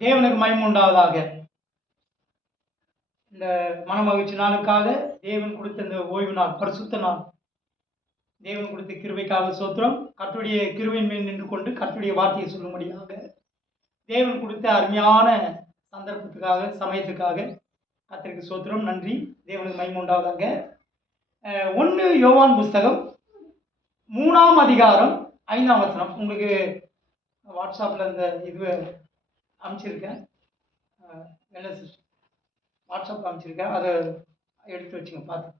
தேவனுக்கு மகிமை உண்டாவதாக. இந்த மனமகிழ்ச்சி நாளுக்காக தேவன் கொடுத்த இந்த ஓய்வு நாள், பரிசுத்த நாள், தேவன் கொடுத்த கிருபைக்காக சோத்திரம். கர்த்தருடைய கிருபையின் மேல் நின்று கொண்டு கர்த்தருடைய வார்த்தையை சொல்லும்படியாக தேவன் கொடுத்த அருமையான சந்தர்ப்பத்துக்காக, சமயத்துக்காக கர்த்தருக்கு சோத்திரம். நன்றி. தேவனுக்கு மகிமை உண்டாவதாக. 1 யோவான் புஸ்தகம் 3ஆம் அதிகாரம் 5ஆம் வசனம். உங்களுக்கு வாட்ஸ்அப்பில் இந்த இது அனுப்பிச்சிருக்கேன், வாட்ஸ்அப்பில் அனுப்பிச்சிருக்கேன், அதை எடுத்து வச்சுங்க, பார்த்து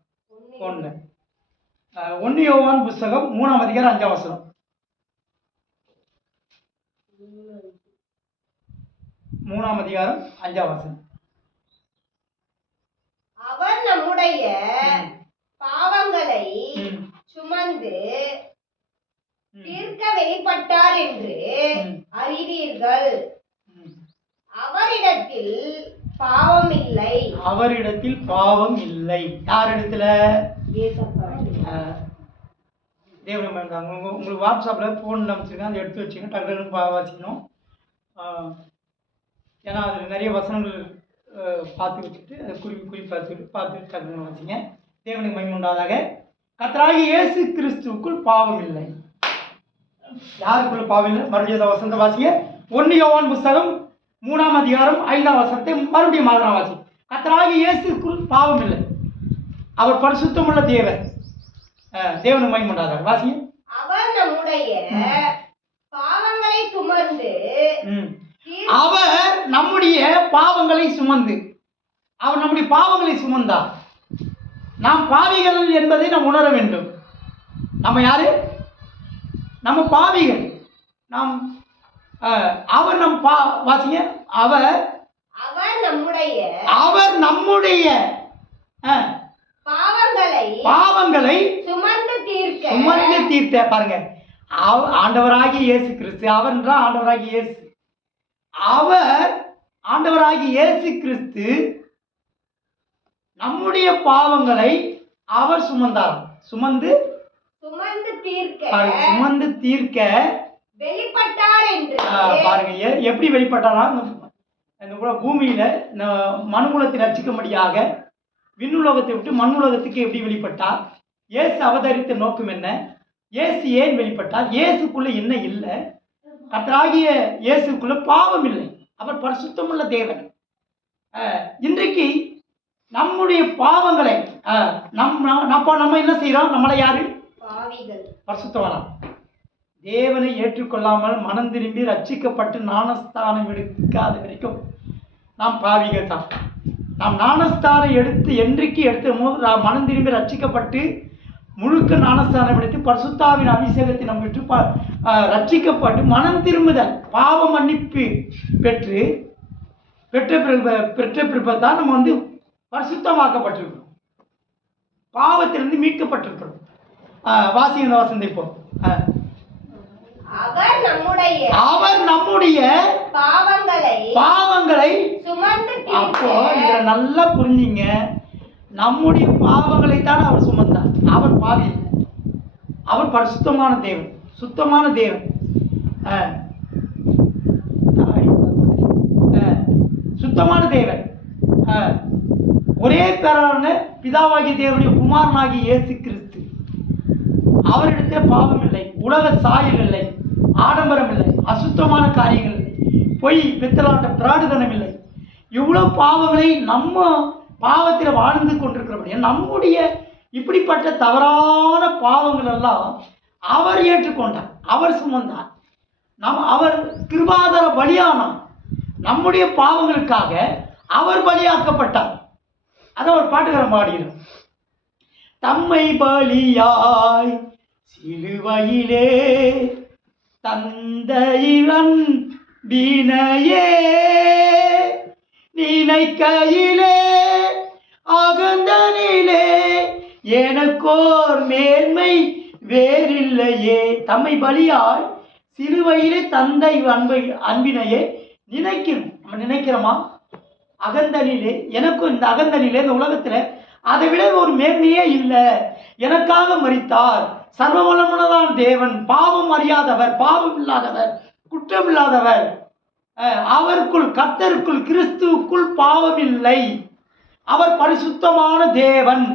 ஃபோனில். 1 யோவான் புஸ்தகம் 3ஆம் அதிகாரம் 5ஆம் வசனம். 3ஆம் அதிகாரம் 5ஆம் வசனம். அவர் நம்முடைய பாவங்களை சுமந்து தீர்க்க வெளிப்பட்டார் என்று அறிவீர்கள். அவரிடத்தில் பாவம் இல்லை. அவரிடத்தில் பாவம் இல்லை. யாரிடத்துல? தேவன். உங்களுக்கு வாட்ஸ்அப்பில் ஃபோன் அனுப்பிச்சிருக்கேன், அதை எடுத்து வச்சுங்க, டக்குனு வாசிக்கணும். ஏன்னா அதில் நிறைய வசனங்கள் பார்த்து வச்சுட்டு அதை பார்த்து டக்குனு வாசிங்க. தேவனுக்கு மகிமை உண்டாவதாக. கர்த்தராகிய இயேசு கிறிஸ்துவுக்குள் பாவம் இல்லை. யாருக்குள்ள பாவம் இல்லை? மறுபடியும் வசனத்தை வாசிங்க. 1 யோவான் புஸ்தகம் 3ஆம் அதிகாரம் 5ஆம் வசனத்தை மறுபடியும் மாதிரி வாசி. கர்த்தராகிய இயேசுக்குள் பாவம் இல்லை. அவர் பரிசுத்தமுள்ள தேவன். தேவனுக்கு மகிமை உண்டாவதாக. வாசிங்க. அவர் நம்முடைய பாவங்களை சுமந்து அவர் நம்முடைய பாவங்களை சுமந்து அவர் நம்முடைய பாவங்களை சுமந்தார். நாம் பாவிகள் என்பதை நாம் உணர வேண்டும். நம்ம யாரு? நம்ம பாவிகள். நாம் அவர் நம் வாசிங்க. அவர் நம்முடைய பாவங்களை சுமந்து தீர்த்த. பாருங்க, ஆண்டவராகிய இயேசு கிறிஸ்து. அவர் என்றால் ஆண்டவராகிய இயேசு. அவர் ஆண்டவராகிய இயேசு கிறிஸ்து நம்முடைய பாவங்களை அவர் சுமந்தார். சுமந்து தீர்க்க வெளிப்பட்டார் என்று பாருங்க. எப்படி வெளிப்பட்டாரா? இந்த பூமியில மனுகுலத்தை ரட்சிக்கும்படியாக விண்ணுலகத்தை விட்டு மண்ணுலகத்துக்கு எப்படி வெளிப்பட்டார்? இயேசு அவதரித்த நோக்கம் என்ன? இயேசு ஏன் வெளிப்பட்டார்? இயேசுக்குள்ள என்ன இல்லை? கர்த்தராகிய இயேசுக்குள்ள பாவம் இல்லை. அவர் பரிசுத்தமுள்ள தேவன். இன்றைக்கு நம்முடைய பாவங்களை நம்ம என்ன செய்யறோம்? நம்மளை யாரு? பரிசுத்தவானா. தேவனை ஏற்றுக்கொள்ளாமல் மனம் திரும்பி ரட்சிக்கப்பட்டு ஞானஸ்தானம் எடுக்காத வரைக்கும் நாம் பாவிகள் தான். நாம் ஞானஸ்தானம் என்றைக்கு எடுத்தோமோ, மனம் திரும்பி ரட்சிக்கப்பட்டு முழுக்க ஞானஸ்தானம் எடுத்து பரிசுத்தாவின் அபிஷேகத்தை நம்ம விட்டு ரட்சிக்கப்பட்டு மனம் திரும்புதல், பாவ மன்னிப்பு பெற்ற பிறகு தான் நம்ம பரிசுத்தமாக்கப்பட்டிருக்கிறோம், பாவத்திலிருந்து மீட்கப்பட்டிருக்கிறோம். வாசிங்க வசந்தை. இப்போ அவர் நம்முடைய பாவங்களை அப்போ இதை நல்லா புரிஞ்சிங்க. நம்முடைய பாவங்களை தான் அவர் சுமந்தார். அவர் பாவி இல்லை. அவர் பரிசுத்தமான தேவன், சுத்தமான தேவன், சுத்தமான தேவன். ஒரே பேரான பிதாவாகிய தேவனுடைய குமாரனாகிய இயேசு கிறிஸ்து. அவரிடத்தில் பாவம் இல்லை, உலக சாயல் இல்லை, ஆடம்பரம் இல்லை, அசுத்தமான காரியங்கள் இல்லை, பொய் பித்தலாட்ட பிராடுதனம் இல்லை. இவ்வளவு பாவங்களை நம்ம பாவத்தில் வாழ்ந்து கொண்டிருக்கிறபடியா நம்முடைய இப்படிப்பட்ட தவறான பாவங்கள் எல்லாம் அவர் ஏற்றுக்கொண்டார், அவர் சுமந்தார். அவர் கிருபாதார பலியானார். நம்முடைய பாவங்களுக்காக அவர் பலியாக்கப்பட்டார். அதை ஒரு பாட்டுக்காரன் பாடுகிறார். தம்மை பலியாய் சிலுவையிலே தந்தையிலன் வீணையே நினைக்கையிலே அகந்தனிலே எனக்கோர் மேன்மை வேறில்லையே. தம்மை பலியாய் சிலுவையிலே தந்தை அன்பினையே நினைக்கணும். நம்ம நினைக்கிறோமா? அகந்தனிலே, எனக்கும் இந்த அகந்தனிலே, இந்த உலகத்தில் அதை விட ஒரு மேன்மையே இல்லை. எனக்காக மரித்தார். சர்வவல்லமையுள்ளதான் தேவன், பாவம் அறியாதவர், பாவம் இல்லாதவர், குற்றம் இல்லாதவர், அவருக்குள், கர்த்தருக்குள், கிறிஸ்துவுக்குள் பாவம் இல்லை. அவர் பரிசுத்தமான தேவன்.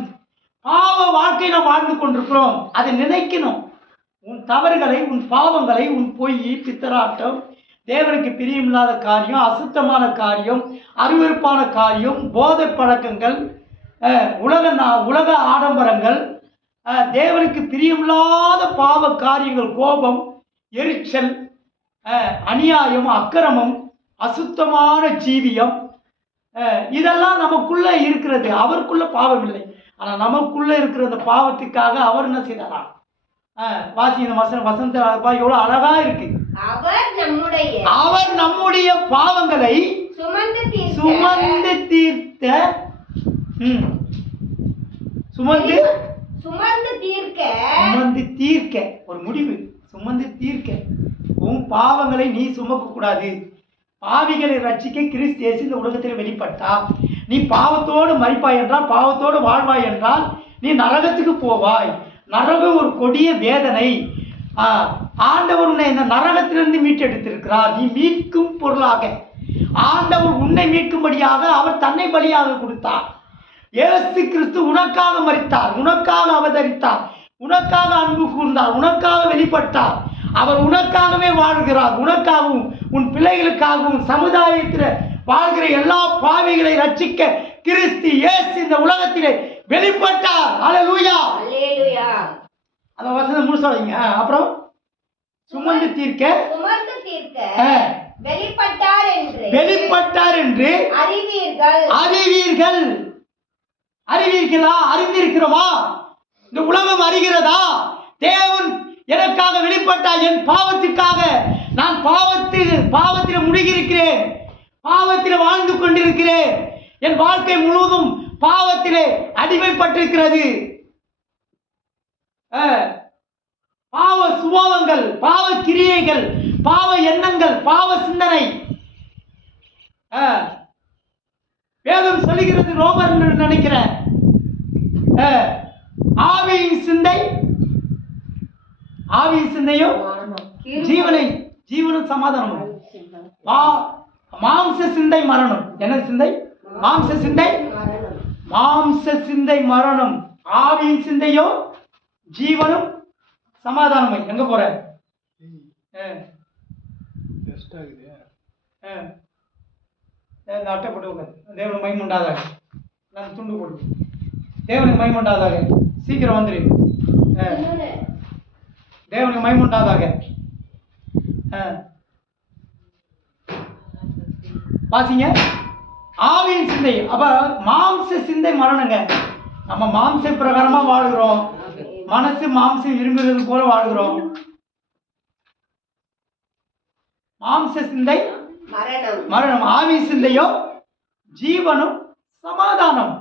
பாவ வாழ்க்கை நாம் வாழ்ந்து கொண்டிருக்கிறோம். அதை நினைக்கணும். உன் தவறுகளை, உன் பாவங்களை, உன் பொய், பித்தராட்டம், தேவனுக்கு பிரியமில்லாத காரியம், அசுத்தமான காரியம், அருவருப்பான காரியம், போதை பழக்கங்கள், உலக ஆடம்பரங்கள், தேவனுக்கு பிரியமில்லாத பாவ காரியங்கள், கோபம், எரிச்சல், அநியாயம், அக்கிரமம், அசுத்தமான ஜீவியம், இதெல்லாம் நமக்குள்ள இருக்கிறது. அவருக்குள்ள பாவம் இல்லை. ஆனால் நமக்குள்ள இருக்கிற அந்த பாவத்துக்காக அவர் என்ன செய்தாராம்? வாசி இந்த வசனத்தை எவ்வளவு அழகா இருக்கு. அவர் நம்முடைய பாவங்களை சுமந்து தீர்க்க ஒரு முடிவு. சுமந்து தீர்க்க. உன் பாவங்களை நீ சுமக்க கூடாது. பாவிகளை ரட்சிக்க கிறிஸ்து இயேசு இந்த உலகத்தில் வெளிப்பட்டார். நீ பாவத்தோடு மரிப்பாய் என்றால், பாவத்தோடு வாழ்வாய் என்றால் நீ நரகத்துக்கு போவாய். நரகம் ஒரு கொடிய வேதனை. ஆண்டவர் உன்னை இந்த நரகத்திலிருந்து மீட்டெடுத்திருக்கிறார். நீ மீட்கும் பொருளாக ஆண்டவர் உன்னை மீட்கும்படியாக அவர் தன்னை பலியாக கொடுத்தார். இயேசு கிறிஸ்து உனக்காக மரித்தார், உனக்காக அவதரித்தார், உனக்காக அன்பு கூர்ந்தார், உனக்காக வெளிப்பட்டார். அவர் உனக்காகவே வாழ்கிறார். உனக்காகவும் உன் பிள்ளைகளுக்காகவும் சமுதாயத்தில் வாழ்கிற எல்லா பாவிகளை ரட்சிக்க கிறிஸ்து இயேசு இந்த உலகத்திலே வெளிப்பட்டார். அல்லேலூயா. அந்த வசனம் முழுசாதீங்க. அப்புறம் சுமந்து தீர்க்க வெளிப்பட்டார் என்று அறிவீர்களா? அறிந்திருக்கிறோமா? இந்த உலகம் அறிகிறதா? தேவன் எனக்காக வெளிப்பட்டார். என் பாவத்துக்காக நான் பாவத்தில் முழுகியிருக்கிறேன், பாவத்தில் வாழ்ந்து கொண்டிருக்கிறேன். என் வாழ்க்கை முழுவதும் பாவத்திலே அடிமைப்பட்டிருக்கிறது. பாவ சுபாவங்கள், பாவ கிரியைகள், பாவ எண்ணங்கள், பாவ சிந்தனை. வேதம் சொல்லுகிறது, ரோமர் நினைக்கிறேன், ஆவியின் சிந்தையும் ஜீவனும் சமாதானமும். மாம்ச சிந்தை மரணம். என்ன சிந்தை? மாம்ச சிந்தை மரணம். ஆவியின் சிந்தையோ ஜீவனும் சமாதானமும். எங்க போற? அட்டை போட்டு உட்காந்து. தேவனுக்கு மகிமை உண்டாதாக. நான் துண்டு போட்டு. தேவனுக்கு மகிமை உண்டாதாக. சீக்கிரம் வந்துரு. தேவனுக்கு மகிமை உண்டாதாக. வாசிங்க. ஆவியின் சிந்தை. அப்ப மாம்ச சிந்தை மரணங்க. நம்ம மாம்ச பிரகாரமா வாழ்கிறோம். மனசு மாம்சம் விரும்புகிறது போல வாழ்கிறோம். மாம்ச சிந்தை மரணம். ஆவி சிந்தையோ ஜீவனும் சமாதானம்.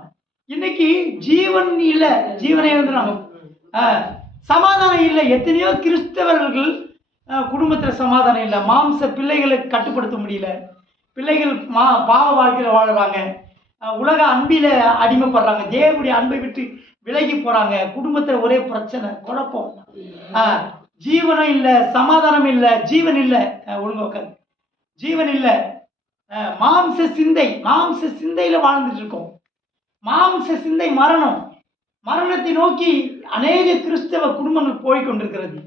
இன்னைக்கு ஜீவன் இல்ல, ஜீவனை எழுதுறாங்க, சமாதானம் இல்லை. எத்தனையோ கிறிஸ்தவர்கள் குடும்பத்தில் சமாதானம் இல்லை. மாம்ச பிள்ளைகளை கட்டுப்படுத்த முடியல. பிள்ளைகள் பாவ வாழ்க்கையில் வாழுறாங்க. உலக அன்பில் அடிமைப்படுறாங்க. தேவனுடைய அன்பை விட்டு விலகி போறாங்க. குடும்பத்தில் ஒரே பிரச்சனை, குழப்பம். ஜீவனும் இல்லை, சமாதானம் இல்லை, ஜீவன் இல்லை. ஒழுங்கு ஜீவன் இல்லை. மாம்ச சிந்தையில வாழ்ந்துட்டு இருக்கோம். மாம்ச சிந்தை மரணம். மரணத்தை நோக்கி அநேக கிறிஸ்தவ குடும்பங்கள் போய்கொண்டிருக்கிறது.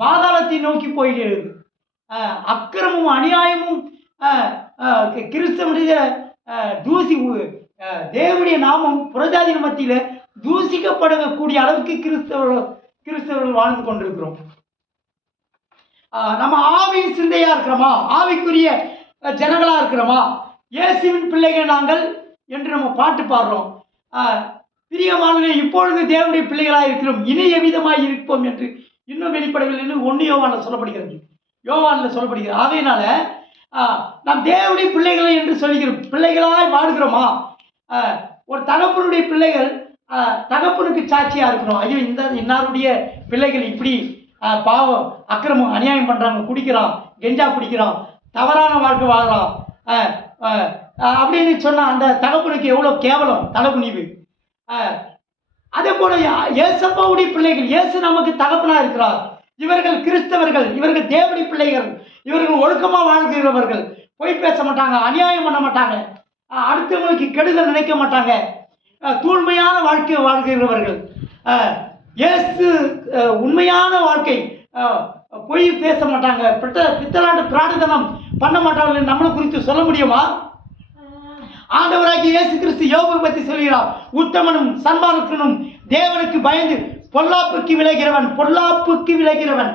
பாதாளத்தை நோக்கி போய்கிறது. அக்கிரமும் அநியாயமும் கிறிஸ்தவனுடைய தூசி, தேவனுடைய நாமம் புறஜாதியின் மத்தியில தூசிக்கப்படக்கூடிய அளவுக்கு கிறிஸ்தவர்கள் வாழ்ந்து கொண்டிருக்கிறோம். நம்ம ஆவியின் சிந்தையா இருக்கிறோமா? ஆவிக்குரிய ஜனங்களா இருக்கிறோமா? இயேசுவின் பிள்ளைகள் நாங்கள் என்று நம்ம பாட்டு பாடுறோம். பிரியமானவர்களே, இப்பொழுது தேவனுடைய பிள்ளைகளாக இருக்கிறோம், இனி எவ்விதமாய் இருப்போம் என்று இன்னும் வெளிப்படவில்லை என்று 1 யோவானில் சொல்லப்படுகிறது. ஆகையினால நாம் தேவனுடைய பிள்ளைகளை என்று சொல்கிறோம். பிள்ளைகளாய் வாழ்கிறோமா? ஒரு தகப்பனுடைய பிள்ளைகள் தகப்பனுக்கு சாட்சியா இருக்கணும். ஐயோ, இந்த இன்னாருடைய பிள்ளைகள் இப்படி பாவம், அக்கிரமம், அநியாயம் பண்றாங்க, குடிக்கிறான், கெஞ்சா பிடிக்கிறான், தவறான வாழ்க்கை வாழலாம் அப்படின்னு சொன்னா அந்த தகப்பனுக்கு எவ்வளவு கேவலம், தலைகுனிவு. அதே போல இயேசப்பாவுடைய பிள்ளைகள், இயேசு நமக்கு தகப்பனா இருக்கிறார். இவர்கள் கிறிஸ்தவர்கள், இவர்கள் தேவனுடைய பிள்ளைகள், இவர்கள் ஒழுக்கமாக வாழ்கிறவர்கள், பொய் பேச மாட்டாங்க, அநியாயம் பண்ண மாட்டாங்க, அடுத்தவங்களுக்கு கெடுதல் நினைக்க மாட்டாங்க, தூய்மையான வாழ்க்கை வாழ்கிறவர்கள். இயேசு உண்மையான வாழ்க்கை, பொய் பேச மாட்டாங்க, பித்தலாட்டு பிரார்த்தனம் பண்ண மாட்டாங்க. நம்மளை குறித்து சொல்ல முடியுமா? ஆண்டவராகிய இயேசு கிறிஸ்து யோபை பற்றி சொல்கிறார், உத்தமனும் சன்மார்க்கனும் தேவனுக்கு பயந்து பொல்லாப்புக்கு விளைகிறவன். பொல்லாப்புக்கு விளைகிறவன்,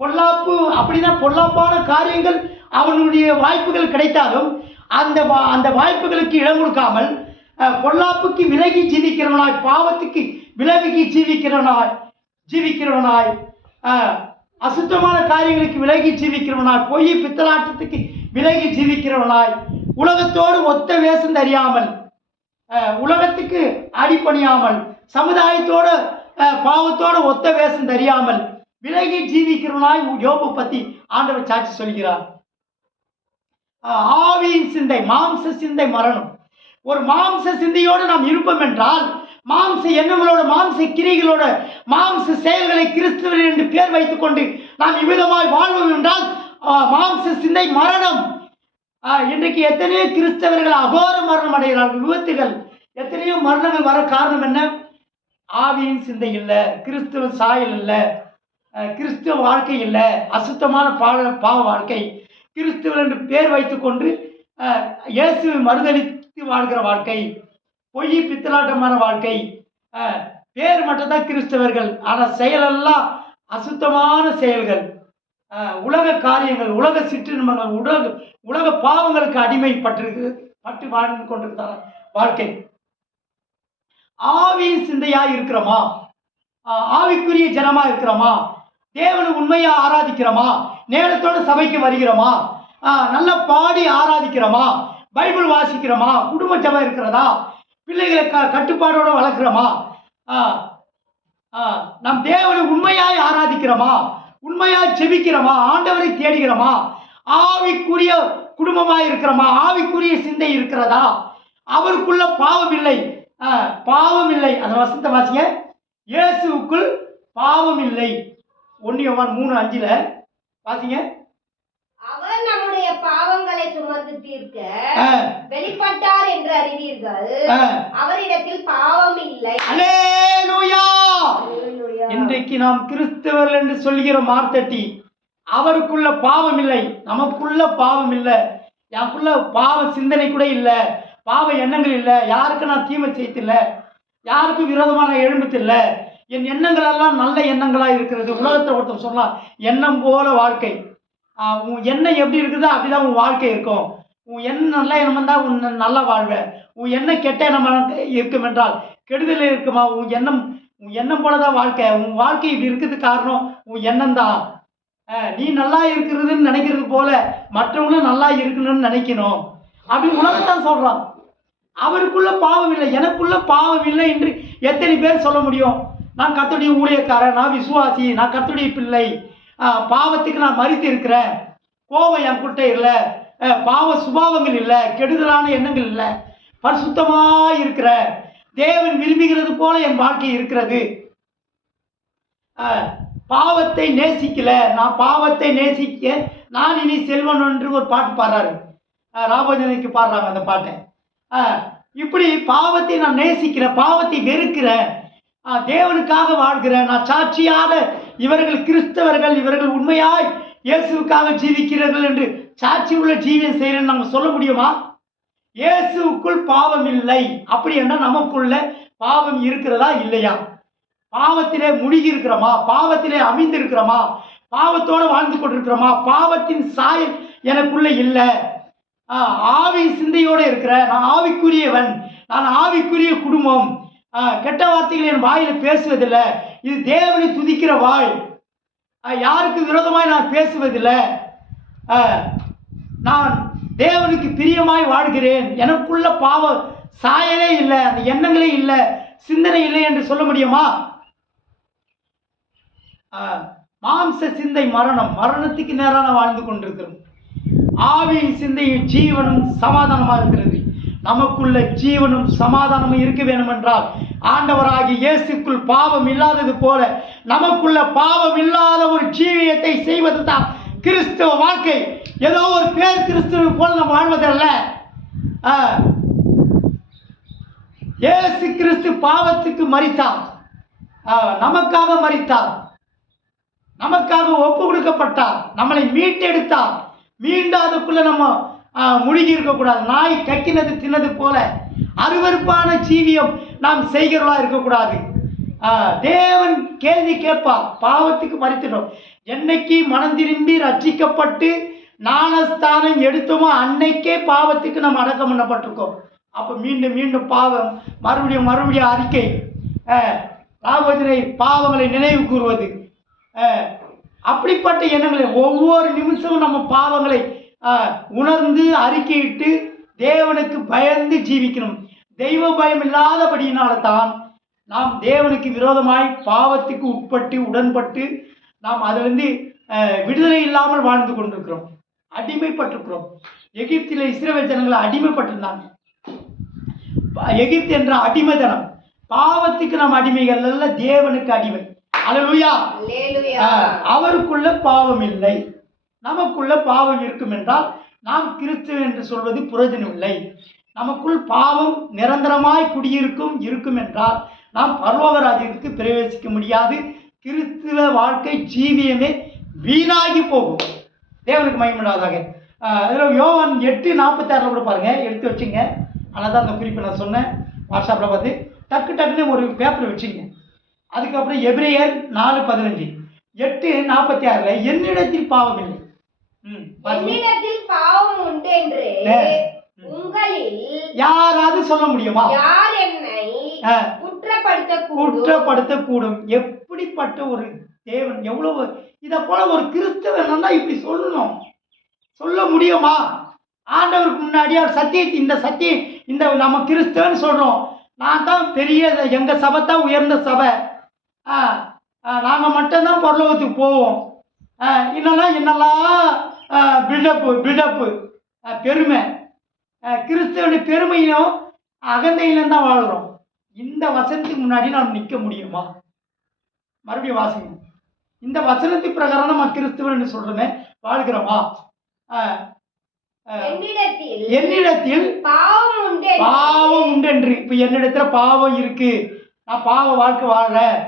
பொல்லாப்பு அப்படின்னா பொல்லாப்பான காரியங்கள் அவனுடைய வாய்ப்புகள் கிடைத்தாலும் அந்த வாய்ப்புகளுக்கு இடம் கொடுக்காமல் பொல்லாப்புக்கு விலகி ஜீவிக்கிறவனாய், பாவத்துக்கு விலகி ஜீவிக்கிறவனாய், அசுத்தமான காரியங்களுக்கு விலகி ஜீவிக்கிறவனாய், பொய் பித்தலாட்டத்துக்கு விலகி ஜீவிக்கிறவனாய், உலகத்தோடு ஒத்த வேஷம் தெரியாமல், உலகத்துக்கு அடிபணியாமல், சமுதாயத்தோடு பாவத்தோடு ஒத்த வேஷம் தெரியாமல் விலகி ஜீவிக்கிறவனாய் யோபு பற்றி ஆண்டவர் சாட்சி சொல்கிறார். ஆவியின் சிந்தை, மாம்ச சிந்தை மரணம். ஒரு மாம்ச சிந்தையோடு நாம் இருப்போம் என்றால், மாம்ச எண்ணங்களோட, மாம்ச கிரிகளோட, மாம்ச செயல்களை கிறிஸ்துவர் என்று பேர் வைத்துக் கொண்டு நாம் இவ்விதமாய் வாழ்வோம் என்றால் மாம்ச சிந்தை மரணம். இன்றைக்கு எத்தனையோ கிறிஸ்தவர்கள் அகோர மரணம் அடைகிறார்கள், விபத்துகள், எத்தனையோ மரணங்கள் வர காரணம் என்ன? ஆவியின் சிந்தை இல்லை, கிறிஸ்துவ சாயல் இல்லை, கிறிஸ்துவ வாழ்க்கை இல்லை, அசுத்தமான பாவ வாழ்க்கை, கிறிஸ்துவர் என்று பேர் வைத்துக்கொண்டு இயேசுவை மறுதலித்து வாழ்கிற வாழ்க்கை, பொய் பித்தலாட்டமான வாழ்க்கை. பேர் மட்டும்தான் கிறிஸ்தவர்கள், ஆனால் செயலெல்லாம் அசுத்தமான செயல்கள், உலக காரியங்கள், உலக சிற்றின்பங்கள், உலக பாவங்களுக்கு அடிமைப்பட்டு வாழ்ந்து கொண்டிருக்கிற வாழ்க்கை. ஆவியின் சிந்தையா இருக்கிறோமா? ஆவிக்குரிய ஜனமா இருக்கிறோமா? தேவனை உண்மையா ஆராதிக்கிறோமா? நேரத்தோடு சபைக்கு வருகிறோமா? நல்லா பாடி ஆராதிக்கிறோமா? பைபிள் வாசிக்கிறோமா? குடும்ப ஜபம் இருக்கிறதா? பிள்ளைகளை கட்டுப்பாடோடு வளர்க்கிறோமா? நம் தேவனை உண்மையாய் ஆராதிக்கிறோமா? உண்மையாய் ஜெபிக்கிறோமா? ஆண்டவரை தேடுகிறோமா? ஆவிக்குரிய குடும்பமாய் இருக்கிறோமா? ஆவிக்குரிய சிந்தை இருக்கிறதா? அவருக்குள்ள பாவம் இல்லை, பாவம் இல்லை. அந்த வசனத்தை வாசிங்க. இயேசுவுக்குள் பாவம் இல்லை. 1 யோவான் 3:5 வாசிங்க. அவர் நம்முடைய பாவங்களை சுமந்து தீர்க்க வெளிப்பட்டார் என்று அறிவீர்கள், அவரிடத்தில் பாவம் இல்லை. அல்லேலூயா. இன்றைக்கு நாம் கிறிஸ்தவர்கள் என்று சொல்கிறோம் மார்த்தட்டி, அவருக்குள்ள பாவம் இல்லை, நமக்குள்ள பாவம் இல்லை, எனக்குள்ள பாவ சிந்தனை கூட இல்லை, பாவ எண்ணங்கள் இல்லை, யாருக்கும் நான் தீமை செய்யத்தில்லை, யாருக்கும் விரோதமான எழும்பத்தில்லை, என் எண்ணங்கள் எல்லாம் நல்ல எண்ணங்களாக இருக்கிறது. உலகத்தை ஒருத்தர் சொல்லலாம், எண்ணம் போல வாழ்க்கை. உன் எண்ணம் எப்படி இருக்குதோ அப்படிதான் உன் வாழ்க்கை இருக்கும். உன் எண்ணம் நல்ல எண்ணம் வந்தால் உன் நல்லா வாழ்வேன். உன் எண்ணம் கெட்ட எண்ணம் இருக்கும் என்றால் கெடுதல் இருக்குமா? உன் எண்ணம் போல தான் வாழ்க்கை. உன் வாழ்க்கை இப்படி இருக்கிறதுக்கு காரணம் உன் எண்ணம் தான். நீ நல்லா இருக்கிறதுன்னு நினைக்கிறது போல மற்றவங்களும் நல்லா இருக்கணும்னு நினைக்கணும் அப்படின்னு உலகத்தான் சொல்கிறான். அவருக்குள்ள பாவம் இல்லை, எனக்குள்ள பாவம் இல்லை என்று எத்தனை பேர் சொல்ல முடியும்? நான் கர்த்தருடைய ஊழியக்காரன், நான் விசுவாசி, நான் கர்த்தருடைய பிள்ளை, பாவத்துக்கு நான் மறித்து இருக்கிறேன், கோபம் என் கிட்ட இல்லை, பாவ சுபாவங்கள் இல்லை, கெடுதலான எண்ணங்கள் இல்லை, பரிசுத்தமாக இருக்கிற, தேவன் விரும்புகிறது போல என் வாழ்க்கை இருக்கிறது, பாவத்தை நேசிக்கல, நான் பாவத்தை நேசிக்க நான் இனி செல்வன் என்று ஒரு பாட்டு பாடுறாரு, ராபோஜனுக்கு பாடுறாங்க அந்த பாட்டை. இப்படி பாவத்தை நான் நேசிக்கிறேன், பாவத்தை வெறுக்கிறேன், தேவனுக்காக வாழ்கிறேன், நான் சாட்சியாக இவர்கள் கிறிஸ்தவர்கள், இவர்கள் உண்மையாய் இயேசுவுக்காக ஜீவிக்கிறார்கள் என்று சாட்சி உள்ள ஜீவியம் செய்கிறேன்னு நம்ம சொல்ல முடியுமா? இயேசுவுக்குள் பாவம் இல்லை. அப்படி என்றால் நமக்குள்ள பாவம் இருக்கிறதா இல்லையா? பாவத்திலே முழுகி இருக்கிறோமா? பாவத்திலே அமைந்து இருக்கிறோமா? பாவத்தோடு வாழ்ந்து கொண்டிருக்கிறோமா? பாவத்தின் சாயல் எனக்குள்ள இல்லை. ஆவி சிந்தையோடு இருக்கிறேன், நான் ஆவிக்குரியவன், நான் ஆவிக்குரிய குடும்பம், கெட்ட வார்த்தைகள் என் வாயில் பேசுவதில்லை, இது தேவனை துதிக்கிற வாய், யாருக்கு விரோதமாய் நான் பேசுவதில்லை, நான் தேவனுக்கு பிரியமாய் வாழ்கிறேன், எனக்குள்ள பாவ சாயலே இல்லை, அந்த எண்ணங்களே இல்லை, சிந்தனை இல்லை என்று சொல்ல முடியுமா? மாம்ச சிந்தை மரணம், மரணத்துக்கு நேரான வாழ்ந்து கொண்டிருக்கிறோம். ஆவியின் சிந்தையும் ஜீவனும் சமாதானமாக இருக்கிறது. நமக்குள்ள ஜீவனும் சமாதானமும் இருக்க வேண்டும் என்றால் ஆண்டவராகிய இயேசுக்குள் பாவம் இல்லாதது போல நமக்குள்ள பாவம் இல்லாத ஒரு ஜீவியத்தை செய்வது தான் கிறிஸ்தவ வாழ்க்கை ஏதோ ஒரு பேர் கிறிஸ்துவ போல நம்ம வாழ்வதல்ல. இயேசு கிறிஸ்து பாவத்துக்கு மரித்தார், நமக்காக மரித்தார், நமக்காக ஒப்பு கொடுக்கப்பட்டார், நம்மளை மீட்டெடுத்தார். மீண்டும் அதுக்குள்ள நம்ம முழுகி இருக்கக்கூடாது. நாய் கக்கினது தின்னது போல அருவருப்பான ஜீவியம் நாம் செய்கிறவர்களா இருக்கக்கூடாது. தேவன் கேள்வி கேட்பார். பாவத்துக்கு மரித்திடும். என்னைக்கு மனம் திரும்பி ரட்சிக்கப்பட்டு ஞானஸ்தானம் எடுத்தோமோ அன்னைக்கே பாவத்துக்கு நம்ம அடக்கம் பண்ணப்பட்டிருக்கோம். அப்போ மீண்டும் மீண்டும் பாவம், மறுபடியும் மறுபடியும் அறிக்கை, ராபோஜனை பாவங்களை நினைவு கூறுவது, அப்படிப்பட்ட எண்ணங்களை ஒவ்வொரு நிமிஷமும் நம்ம பாவங்களை உணர்ந்து அறிக்கையிட்டு தேவனுக்கு பயந்து ஜீவிக்கணும். தெய்வ பயம் இல்லாதபடியினால தான் நாம் தேவனுக்கு விரோதமாய் பாவத்துக்கு உட்பட்டு உடன்பட்டு நாம் அதிலிருந்து விடுதலை இல்லாமல் வாழ்ந்து கொண்டிருக்கிறோம், அடிமைப்பட்டிருக்கிறோம். எகிப்தில் இஸ்ரவேல் ஜனங்களை அடிமைப்பட்டிருந்தாங்க. எகிப்து என்ற அடிமைதனம், பாவத்துக்கு நாம் அடிமைகள் அல்ல, தேவனுக்கு அடிமை. அல்லேலூயா. அவருக்குள்ள பாவம் இல்லை, நமக்குள்ள பாவம் இருக்கும் என்றால் நாம் கிறிஸ்து என்று சொல்வது பிரயோஜனம் இல்லை. நமக்குள் பாவம் நிரந்தரமாய் இருக்கும் என்றால் நாம் பரலோக ராஜ்யத்துக்கு பிரவேசிக்க முடியாது. கிறிஸ்துவ வாழ்க்கை ஜீவியமே வீணாகி போகும். தேவனுக்கு மகிமையுண்டாவதாக. அதில் யோவான் 8:46 கூட பாருங்க, எடுத்து வச்சுங்க. ஆனால் தான் அந்த குறிப்பை நான் சொன்னேன். வாட்ஸ்அப்பில் பார்த்து டக்குன்னு ஒரு பேப்பர் வச்சுங்க. அதுக்கப்புறம் எபிரேயர் 4:15, 8:46 என்னிடத்தில் பாவம் இல்லை, என்னிடத்தில் பாவம் உண்டு என்று உங்களில் யாராவது சொல்ல முடியுமா? யார் என்னை குற்றப்படுத்தக்கூடும்? எப்படிப்பட்ட ஒரு தேவன்! எவ்வளவு இதை போல ஒரு கிறிஸ்தவன் இப்படி சொல்லணும், சொல்ல முடியுமா? ஆண்டவருக்கு முன்னாடி அவர் சத்தியத்தை, இந்த நம்ம கிறிஸ்தவன் சொல்றோம், நான் தான் பெரிய, எங்க சபை தான் உயர்ந்த சபை, நாங்கள் மட்டும்தான் பரலோகத்துக்கு போவோம், என்னெல்லாம் பில்டப்பு பெருமை, கிறிஸ்தவனுடைய பெருமையிலும் அகந்தையிலும் தான் வாழ்கிறோம். இந்த வசனத்துக்கு முன்னாடி நாம் நிற்க முடியுமா? மறுபடியும் வாசிங்க. இந்த வசனத்துக்கு பிரகாரம் நம்ம கிறிஸ்தவன் சொல்றோமே, வாழ்கிறோமா? என்னிடத்தில் பாவம் உண்டு என்று. இப்ப என்னிடத்துல பாவம் இருக்கு, நான் பாவ வாழ்க்கை வாழ்றேன்,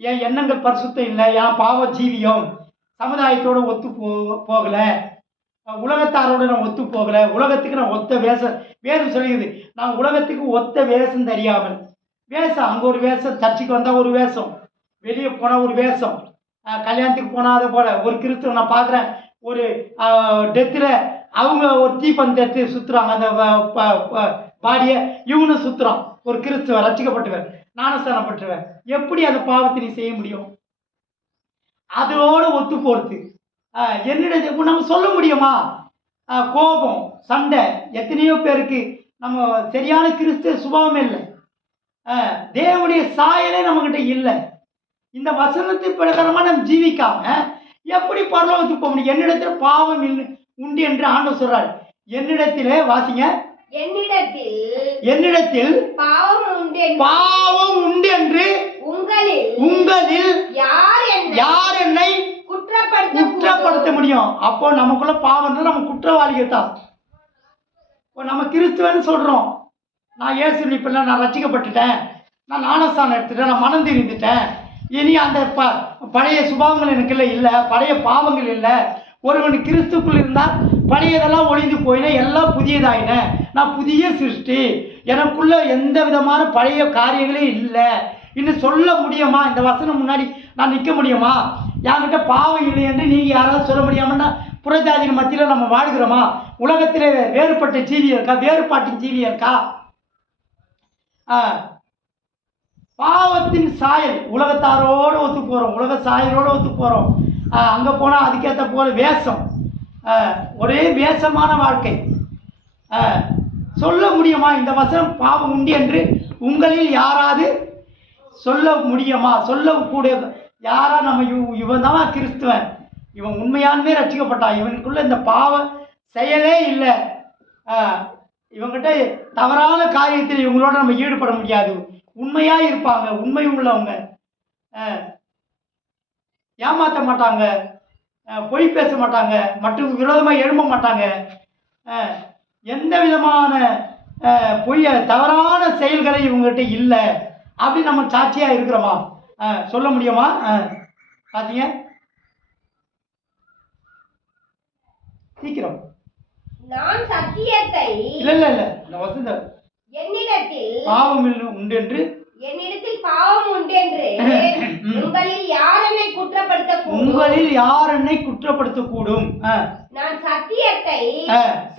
என் எண்ணங்கள் பரிசுத்தம் இல்லை, என் பாவ ஜீவியம் சமுதாயத்தோட ஒத்து போகல, உலகத்தாரோட நான் ஒத்து போகல, உலகத்துக்கு நான் ஒத்த வேதம் சொல்லுது, நான் உலகத்துக்கு ஒத்த வேஷம் தெரியாமல், வேஷம் அங்கே ஒரு வேஷம், சர்ச்சுக்கு வந்தால் ஒரு வேஷம், வெளியே போனால் ஒரு வேஷம், கல்யாணத்துக்கு போனாத போல ஒரு கிறிஸ்துவ நான் பார்க்குறேன். ஒரு டெத்தில் அவங்க ஒரு தீப்பந்தம் எடுத்து சுற்றுறாங்க, அந்த பாடியை இவனும் சுற்றுறான். ஒரு கிறிஸ்துவ ரட்சிக்கப்பட்டுவேன், ஞானஸ்தானப்பட்டுவேன், எப்படி அந்த பாவத்தை நீ செய்ய முடியும்? அதோடு ஒத்து போகிறது. என்னிடம் நம்ம சொல்ல முடியுமா? கோபம், சண்டை, எத்தனையோ பேருக்கு நம்ம சரியான கிறிஸ்துவ சுபாவமே இல்லை, தேவனுடைய சாயலே நம்மகிட்ட இல்லை. இந்த வசனத்தின் பிரகாரமாக நம்ம ஜீவிக்காம எப்படி பரலோகத்துக்கு போக முடியும்? என்னிடத்துல பாவம் உண்டு என்று ஆண்டவர் சொல்றார். என்னிடத்திலே வாசிங்க, என்னிடத்தில் பாவம் உண்டு என்று உங்களில் யார் என்னை குற்றப்படுத்த முடியும்? அப்போ நமக்குள்ள பாவம், நம்ம குற்றவாளிகள் தான். இப்போ நம்ம கிறிஸ்துவன்னு சொல்றோம், நான் இயேசு இப்ப நான் ரட்சிக்கப்பட்டுட்டேன், நான் ஞானஸ்தானம் எடுத்துட்டேன், நான் மனம் திருந்துட்டேன், இனி அந்த பழைய சுபாவங்கள் எனக்கு இல்லை, பழைய பாவங்கள் இல்லை. ஒருவன் கிறிஸ்துக்குள் இருந்தால் பழையதெல்லாம் ஒழிந்து போயின, எல்லாம் புதியதாயின, நான் புதிய சிருஷ்டி, எனக்குள்ள எந்த விதமான பழைய காரியங்களே இல்லை இன்னும் சொல்ல முடியுமா? இந்த வசனம் முன்னாடி நான் நிற்க முடியுமா? என்கிட்ட பாவம் இல்லை என்று நீங்கள் யாராவது சொல்ல முடியாமன்னா புறஜாதியின் மத்தியில் நம்ம வாழ்கிறோமா? உலகத்திலே வேறுபட்ட ஜீவி இருக்கா? வேறுபாட்டின் ஜீவி இருக்கா? பாவத்தின் சாயல், உலகத்தாரோடு ஒத்து போகிறோம், உலக சாயலோடு ஒத்து போகிறோம். அங்கே போனால் அதுக்கேற்ற போல வேஷம், ஒரே வேஷமான வாழ்க்கை. சொல்ல முடியுமா இந்த வசனம் பாவம் உண்டு என்று உங்களில் யாராவது சொல்ல முடியுமா? சொல்லக்கூடிய யாரா? நம்ம இவன் தான் கிறிஸ்துவன், இவன் உண்மையானுமே ரட்சிக்கப்பட்டான், இவனுக்குள்ள இந்த பாவ செயலே இல்லை, இவங்கிட்ட தவறான காரியத்தில் இவங்களோட நம்ம ஈடுபட முடியாது, உண்மையாக இருப்பாங்க, உண்மை உள்ளவங்க, ஏமாற்ற மாட்டாங்க, பொய் பேச மாட்டாங்க, மற்றும் விரோதமாக எழும்ப மாட்டாங்க, எந்த விதமான தவறான செயல்களை இவங்ககிட்ட இல்லை அப்படின்னு நம்ம சாட்சியாக இருக்கிறோமா? சொல்ல முடியுமா? பார்த்தீங்க, சீக்கிரம். நான் சத்தியத்தை இல்ல இந்த வசந்த என்னிடத்தில் பாவம் உண்டு என்று என்னிடத்தில் பாவம் உண்டென்று உங்களில் யார் என்னை குற்றப்படுத்தக்கூடும். நான் சத்தியத்தை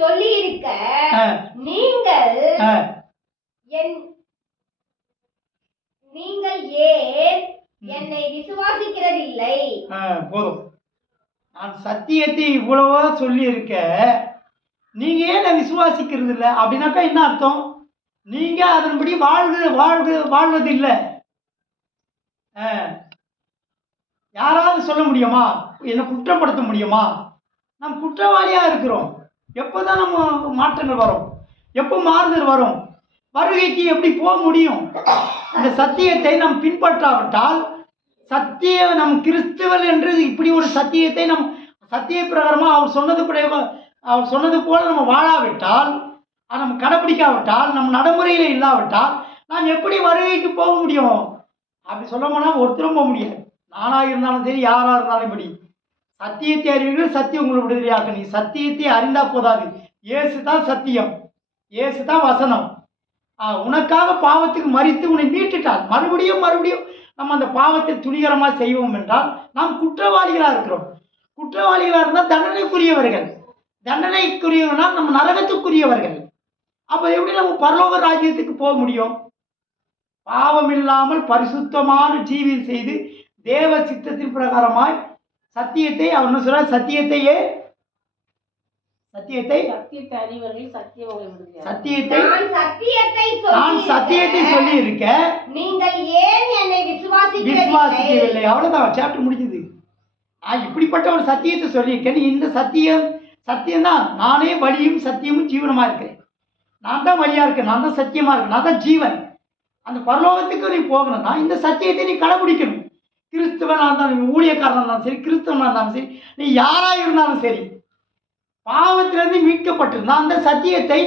சொல்லி இருக்க நீங்கள் ஏன் என்னை விசுவாசிக்கிறதில்லை? போதும். நான் சத்தியத்தை இவ்வளவா சொல்லி இருக்க நீங்க ஏன் விசுவாசிக்கிறது இல்லை அப்படின்னாக்கா என்ன அர்த்தம்? நீங்க அதன்படி வாழ்வதில்லை. யாராவது சொல்ல முடியுமா? என்ன குற்றப்படுத்த முடியுமா? நாம் குற்றவாளியா இருக்கிறோம். எப்போதான் நம்ம மாற்றங்கள் வரும்? எப்போ மாறுதல் வரும்? வருகைக்கு எப்படி போக முடியும்? இந்த சத்தியத்தை நாம் பின்பற்றாவிட்டால், நம் கிறிஸ்துவல் என்று இப்படி ஒரு சத்தியத்தை நம் சத்திய பிரகாரமாக அவர் சொன்னது போல நம்ம வாழாவிட்டால், நம்ம கடைப்பிடிக்காவிட்டால், நம் நடைமுறையில் இல்லாவிட்டால் நாம் எப்படி வருகைக்கு போக முடியும்? அப்படி சொல்ல போனால் ஒருத்தரும் போக முடியாது. நானாக இருந்தாலும் சரி, யாராக இருந்தாலும் படி சத்தியத்தை அறிவீர்கள், சத்தியம் உங்களை விடுதலையாக்க. நீ சத்தியத்தை அறிந்தா போதாது. இயேசு தான் சத்தியம், இயேசு தான் வசனம். உனக்காக பாவத்துக்கு மரித்து உன்னை மீட்டுட்டால் மறுபடியும் நம்ம அந்த பாவத்தை துணிகரமாக செய்வோம் என்றால் நாம் குற்றவாளிகளாக இருக்கிறோம். குற்றவாளிகளாக இருந்தால் தண்டனைக்குரியவர்கள் நம்ம நரகத்துக்குரியவர்கள். அப்போ எப்படி நம்ம பரலோக ராஜ்யத்துக்கு போக முடியும்? பாவம் இல்லாமல் பரிசுத்தமான ஜீவியம் செய்து தேவ சித்தத்தின் பிரகாரமாய் சத்தியத்தை அவர் சொல்ற சத்தியத்தை சொல்லி இருக்க நீங்கள் ஏன் என்னை விசுவாசிக்கவில்லை? அவ்வளவுதான், சாப்டர் முடிஞ்சது. நான் இப்படிப்பட்ட ஒரு சத்தியத்தை சொல்லியிருக்கேன். இந்த சத்தியம்தான் நானே வழியும் சத்தியமும் ஜீவனமா இருக்கிறேன். நான் தான் வழியா இருக்கேன், நான் தான் சத்தியமா இருக்கேன், நான் தான் ஜீவன். அந்த பரலோகத்துக்கு நீ போகணும்னா இந்த சத்தியத்தை நீ கடைபிடிக்கணும். கிறிஸ்துவனாக இருந்தாலும், ஊழியக்காரனாக இருந்தாலும் சரி, கிறிஸ்தவனாக இருந்தாலும் சரி, நீ யாராக இருந்தாலும் சரி, பாவத்திலிருந்து மீட்கப்பட்டிருந்தா அந்த சத்தியத்தை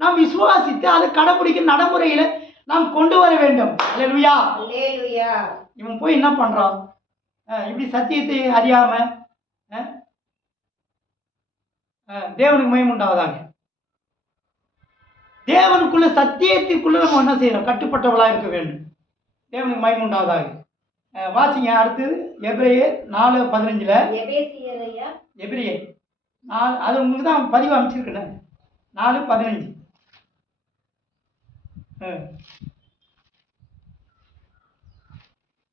நாம் விசுவாசித்து அதை கடைபிடிக்க நடைமுறையில் நாம் கொண்டு வர வேண்டும். அல்லேலூயா. இவன் போய் என்ன பண்றான்? இப்படி சத்தியத்தை அறியாம தேவனுக்கு மகிமை உண்டாவதாக. தேவனுக்குள்ள சத்தியத்திற்குள்ள நம்ம என்ன செய்யணும்? கட்டுப்பட்டவளாக இருக்க வேண்டும். தேவனுக்கு மகிமை உண்டாவதாக. வாசிங்க அடுத்தது எபிரேயர் 4:15. எபிரேயர் 4, அது உங்களுக்கு தான் பதிவு அமைச்சிருக்கேன். 4:15.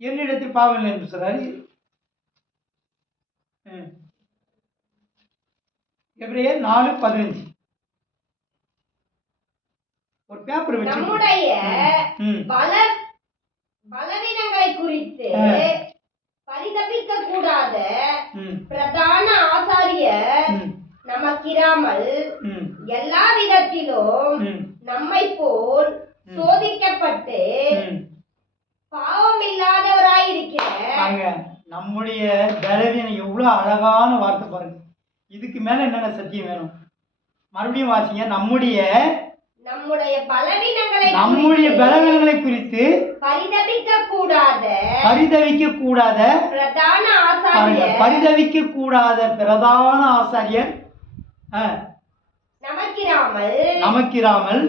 என்னிடத்தில் பாவம் இல்லை என்று சொல்றாரு. எபிரேயர் 4:15. ஒரு பேப்பர் வச்சு நம்முடைய பலவீனங்களை குறித்து பரிதபிக்க கூடாத பிரதான ஆசாரியர் நமக்கிராமல் எல்லா விதத்திலும் நம்மை போல் சோதிக்கப்பட்டு பாவம் இல்லாதவராயிருக்கிறார். நம்முடைய பலவீனம் எவ்வளவு அழகான வார்த்தை பாருங்க. இதுக்கு மேல என்னென்ன சத்தியம் வேணும்? மறுபடியும் வாசிங்க. நம்முடைய பலவீனங்களை குறித்து பரிதபிக்க கூடாத பிரதான ஆசாரியர் நமக்கிராமல்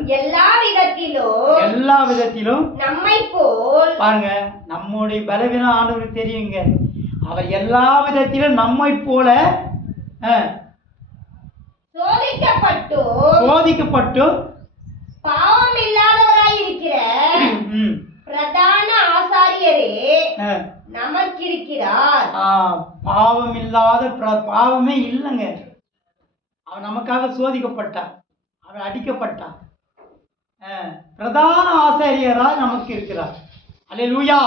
எல்லா விதத்திலும் நம்மை போல். பாருங்க, நம்முடைய பலவீனம் ஆண்டவருக்கு தெரியுங்க. அவர் எல்லா விதத்திலும் நம்மை போல சோதிக்கப்பட்டு பாவம் இல்லாதவராயிருக்கிற பிரதான ஆசாரியரே நமக்கிருக்கிறார். பாவம் இல்லாத பாவமே இல்லைங்க. அவன் நமக்காக சோதிக்கப்பட்டான், அவன் அடிக்கப்பட்டான். பிரதான ஆசாரியராக நமக்கு இருக்கிறார். அல்லேலூயா.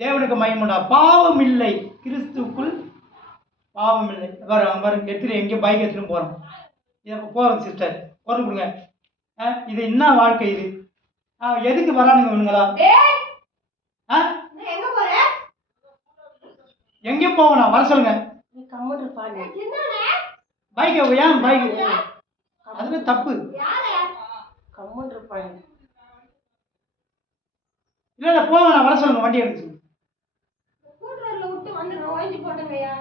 தேவனுக்கு மகிமை. பாவம் இல்லை, கிறிஸ்துக்குள் பாவம் இல்லை. வரும் எடுத்துட்டு எங்கே பைக் எடுத்துட்டு போகிறோம். இதை போகிறோம் சிஸ்டர், குரல் கொடுங்க. இது என்ன வாழ்க்கை? இது எதுக்கு வரானுங்க இவனுங்களா? எங்கே போகணும்? வர சொல்லுங்க. நீ கம்முன்னு பாடு. பைக் ஏன் பைக் அதுவே தப்பு. கம்முன்னு பாடு. இல்லை போங்க, நான் வர சொல்லுங்க, வண்டி எடுத்து சொல்லுங்க. கூட்டுறவுல விட்டு வந்து நான் ஓய்ஞ்சு போட்டேங்கய்யா.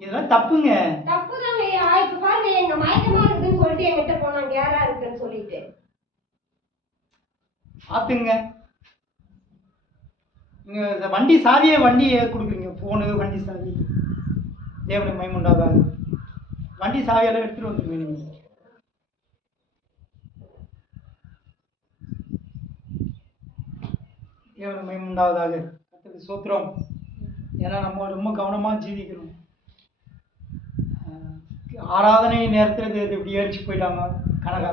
இதெல்லாம் தப்புங்க. தப்புதாங்கய்யா. இப்ப பாருங்க, எங்க மயக்கமா இருக்குன்னு சொல்லிட்டு என்கிட்ட போனாங்க, கேரா இருக்குன்னு சொல்லிட்டு. பார்த்துங்க, நீங்கள் வண்டி சாவியே வண்டி கொடுக்குறீங்க, ஃபோனு வண்டி சாவி. தேவனுக்கு மகிமை உண்டாகாது. வண்டி சாவியெல்லாம் எடுத்துகிட்டு வந்துருங்க நீங்கள். தேவனுக்கு மகிமை உண்டாவதாக. கர்த்தருக்கு ஸ்தோத்திரம். ஏன்னா நம்ம ரொம்ப கவனமாக ஜீவிக்கணும். ஆராதனை நேரத்தில் இது இப்படி ஏறிச்சு போயிட்டாங்க கனகா.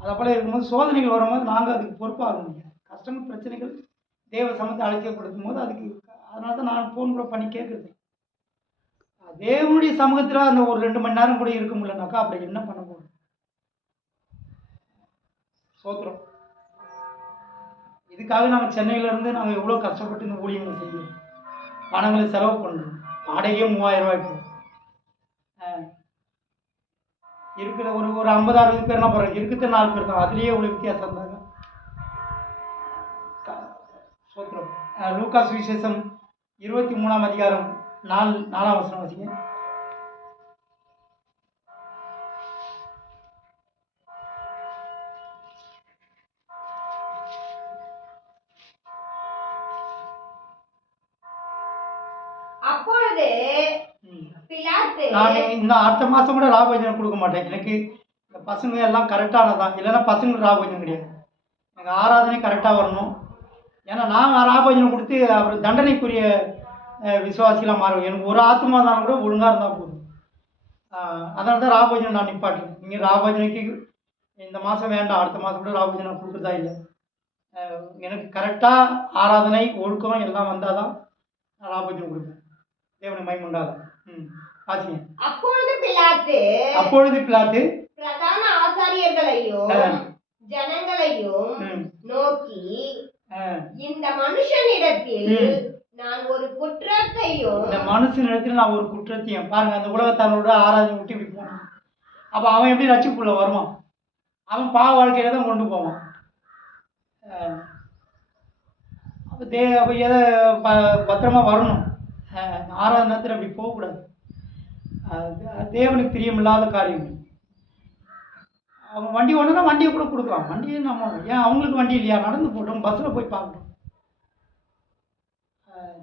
அதை போல் இருக்கும்போது சோதனைகள் வரும்போது நாங்கள் அதுக்கு பொறுப்பாக முடியாது. கஷ்டங்கள் பிரச்சனைகள் தேவ சமத்தை அழைக்கப்படுத்தும் போது அதுக்கு அதனால தான் நான் ஃபோன் கூட பண்ணி கேட்குறது. தேவனுடைய சமூகத்தில் அந்த ஒரு 2 மணி நேரம் கூட இருக்க முடியலனாக்கா அப்படி என்ன பண்ண போகிறோம்? சோத்திரம். இதுக்காக நாங்கள் சென்னையிலேருந்து நாங்கள் எவ்வளோ கஷ்டப்பட்டு இந்த ஊழியங்களை செய்கிறோம், பணங்களை செலவு பண்ணுறோம். வாடகையே 3000 ரூபாய். இருக்கிற ஒரு 50-60 பேர்னா போகிறாங்க, இருக்கிற 4 பேர் தான். அதுலேயே இவ்வளோ வித்தியாசம் இருந்தாங்க. சோத்திரம். லூக்கா சுவிசேஷம் 23ஆம் அதிகாரம் 4ஆம் வசனம் வாசிங்க. அப்பொழுது பிலாத்து, நான் இந்த அடுத்த மாதம் கூட ராபோஜனம் கொடுக்க மாட்டேன். எனக்கு இந்த பசங்க எல்லாம் கரெக்டானதான், இல்லைன்னா பசங்களுக்கு ராபோஜனம் கிடையாது. எனக்கு ஆராதனை கரெக்டாக வரணும். ஏன்னா நான் ராபோஜனம் கொடுத்து அப்புறம் தண்டனைக்குரிய விசுவாசிகளாக மாறுவேன். எனக்கு ஒரு ஆத்மா தானே கூட ஒழுங்காக இருந்தால் போதும். அதனால தான் ராபோஜனம் நான் நிப்பாட்டுறேன். நீங்கள் ராபோஜனைக்கு இந்த மாதம் வேண்டாம், அடுத்த மாதம் கூட ராபோஜனம் கொடுக்குறதா இல்லை. எனக்கு கரெக்டாக ஆராதனை ஒழுக்கம் எல்லாம் வந்தால் தான் நான் ராபோஜனம் கொடுப்பேன். தேவனை மகிமை உண்டாகும். வாசிங்க. அப்பொழுது பிலாத்து பிரதான ஆசாரியர்களையும் ஜனங்களையும் நோக்கி, இந்த மனுஷனிடத்தில் நான் ஒரு குற்றத்தையும் பாருங்க, அந்த உலகத்தாரோட ஆராதனை விட்டு இப்படி போனான். அப்போ அவன் எப்படி ரட்சிப்புக்குள்ள வருவான்? அவன் பாவ வாழ்க்கையில தான் கொண்டு போவான். அப்போ எதை பத்திரமா வரணும். ஆறாவது நேரத்தில் அப்படி போகக்கூடாது. தேவனுக்கு பிரியமில்லாத காரியங்கள். அவன் வண்டி ஒன்றுனா வண்டியை கூட கொடுக்கலாம். வண்டியை நம்ம ஏன் அவங்களுக்கு வண்டி இல்லையா? நடந்து போட்டோம், பஸ்ஸில் போய் பார்க்கணும்.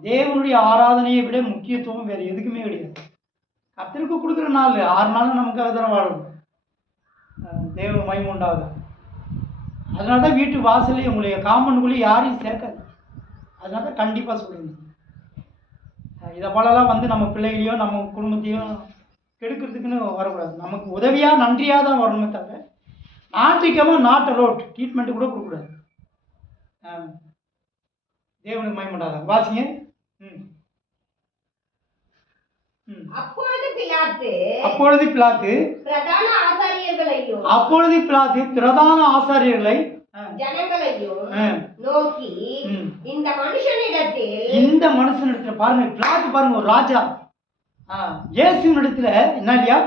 தேவனுடைய ஆராதனையை விட முக்கியத்துவம் வேறு எதுக்குமே கிடையாது. கர்த்தருக்கு கொடுக்குற நாள் 6 நாளும் நமக்காக தானே வாழணும். தேவ மகிமை உண்டாகுது. அதனால தான் வீட்டு வாசல்லையும் உங்களுடைய காம்பவுண்டுக்குள்ளேயும் யாரையும் சேர்க்காது. அதனால தான் கண்டிப்பாக சொல்லுங்க, இதை போலலாம் வந்து நம்ம பிள்ளைகளையோ நம்ம குடும்பத்தையும் கெடுக்கிறதுக்குன்னு வரக்கூடாது. நமக்கு உதவியாக நன்றியாக தான் வரணுமே தவிர நாட்டிக்காமல் நாட் அலோட் ட்ரீட்மெண்ட்டு கூட கொடுக்கக்கூடாது. தேவனுக்கு மகிமை உண்டாகுது. வாசிங்க. அப்பொழுது பிலாத்து பிரதான ஆசாரியர்களை ஜனங்களையும் நோக்கி, இந்த மனுஷனிடத்தில் பாருங்க, பிலாத்து பாருங்க, ஒரு ராஜா இயேசுவினிடத்துல என்ன இல்லையா,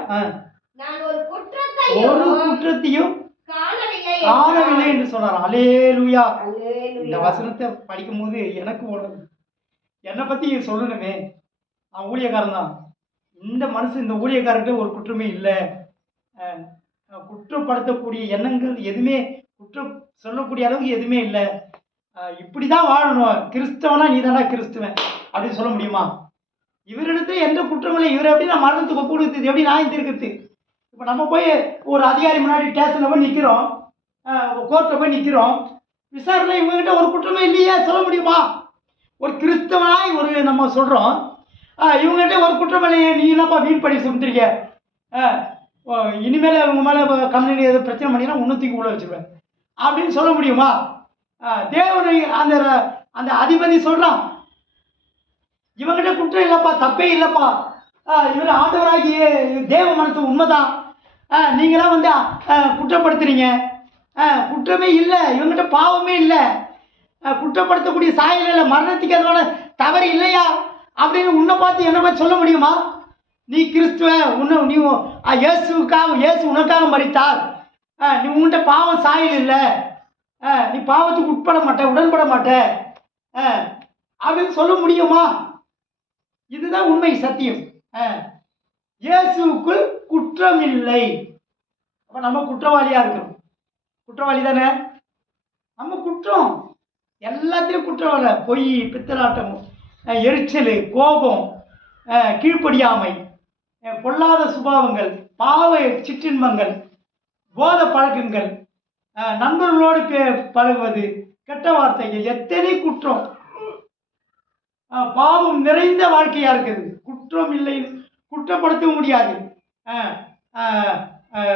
நான் ஒரு குற்றத்தையும் காணவில்லை என்று சொன்னார். அல்லேலூயா. இந்த வசனத்தை படிக்கும் போது எனக்கு ஓடுது, என்னை பத்தி சொல்லணுமே, அவன் ஊழியக்காரன் தான். இந்த மனுஷன், இந்த ஊழியக்காரர்கிட்ட ஒரு குற்றமே இல்லை. குற்றப்படுத்தக்கூடிய எண்ணங்கள் எதுவுமே, குற்றம் சொல்லக்கூடிய அளவுக்கு எதுவுமே இல்லை. இப்படி தான் வாழணும், கிறிஸ்தவனா நீ தானே கிறிஸ்துவன் அப்படின்னு சொல்ல முடியுமா? இவரிடத்துல எந்த குற்றம் இல்லை, இவர் எப்படி நான் மரணத்துக்கு ஒப்பு கொடுத்தது, எப்படி நான் இருக்கிறது? இப்போ நம்ம போய் ஒரு அதிகாரி முன்னாடி ஸ்டேஷனில் போய் நிற்கிறோம், கோர்ட்டில் போய் நிற்கிறோம், விசாரணை இவங்ககிட்ட ஒரு குற்றமே இல்லையா சொல்ல முடியுமா? ஒரு கிறிஸ்தவனாய் ஒரு நம்ம சொல்கிறோம், இவங்ககிட்ட ஒரு குற்றம் இல்லையே, நீ என்னப்பா வீண் படி சுமத்துறீங்க, இனிமேல் இவங்க மேலே கம்பெனி எதுவும் பிரச்சனை பண்ணினா இன்னும் உள்ள வச்சுருவேன் அப்படின்னு சொல்ல முடியுமா? தேவனை அந்த அந்த அதிபதி சொல்கிறான், இவங்ககிட்ட குற்றம் இல்லைப்பா, தப்பே இல்லைப்பா, இவர் ஆண்டவராகிய தேவ மனசு உண்மைதான், நீங்களாம் வந்து குற்றப்படுத்துறீங்க, குற்றமே இல்லை, இவங்ககிட்ட பாவமே இல்லை, குற்றப்படுத்தக்கூடிய சாயல் இல்லை, மரணத்துக்கு அதனால தவறு இல்லையா அப்படின்னு உன்னை பார்த்து என்ன பார்த்து சொல்ல முடியுமா? நீ கிறிஸ்துவன், நீ இயேசு உனக்காக மரித்தார், நீ உன்கிட்ட பாவம் சாயல் இல்லை, நீ பாவத்துக்கு உட்பட மாட்ட, உடன்பட மாட்ட அப்படின்னு சொல்ல முடியுமா? இதுதான் உண்மை, சத்தியம். இயேசுக்குள் குற்றம் இல்லை. அப்ப நம்ம குற்றவாளியா இருக்கிறோம். குற்றவாளி தானே நம்ம. குற்றம் எல்லாத்திலும் குற்றம். பொய், பித்தலாட்டம், எரிச்சல், கோபம், கீழ்ப்படியாமை, பொல்லாத சுபாவங்கள், பாவ சிற்றின்பங்கள், போத பழக்கங்கள், நண்பர்களோடு பழகுவது, கெட்ட வார்த்தைகள், எத்தனை குற்றம். பாவம் நிறைந்த வாழ்க்கையா இருக்குது. குற்றம் இல்லை, குற்றப்படுத்த முடியாது.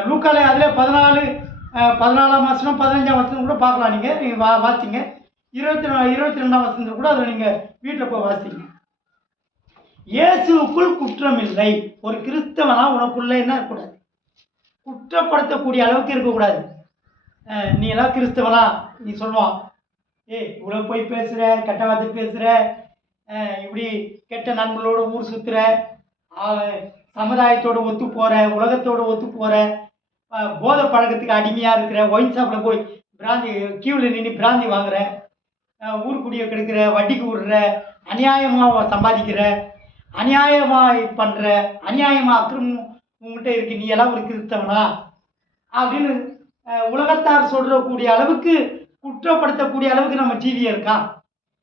லூக்கால அதில் 14ஆம் வசனம் 15ஆம் வசனம் கூட பார்க்கலாம். நீங்கள் வாசிங்க. 22ஆம் வசனத்தில் கூட அதில் நீங்கள் வீட்டில் போய் வாசிங்க. இயேசுக்குள் குற்றம் இல்லை. ஒரு கிறிஸ்தவனா உனக்குள்ள என்ன இருக்கக்கூடாது? குற்றப்படுத்தக்கூடிய அளவுக்கு இருக்கக்கூடாது. நீ எல்லாம் கிறிஸ்தவனா? நீ சொல்லுவான், இவ்வளோ போய் பேசுகிற, கெட்ட வார்த்தை பேசுகிற, இப்படி கெட்ட நண்பர்களோடு ஊர் சுற்றுற, சமுதாயத்தோடு ஒத்து போகிற, உலகத்தோடு ஒத்து போகிற, போதை பழக்கத்துக்கு அடிமையாக இருக்கிற, ஒயின் ஷாப்பில் போய் பிராந்தி கியூவில் நின்று பிராந்தி வாங்குற, ஊருக்குடியை கெடுக்கிற, வட்டிக்கு விடுற, அநியாயமாக சம்பாதிக்கிற, அநியாயமாக பண்ணுற, அநியாயமாக அக்கிரமம் உங்கள்கிட்ட இருக்கு, நீ எல்லாம் ஒரு கிறிஸ்தவனா அப்படின்னு உலகத்தார் சொல்றக்கூடிய அளவுக்கு, குற்றப்படுத்தக்கூடிய அளவுக்கு நம்ம ஜீவியம் இருக்கா?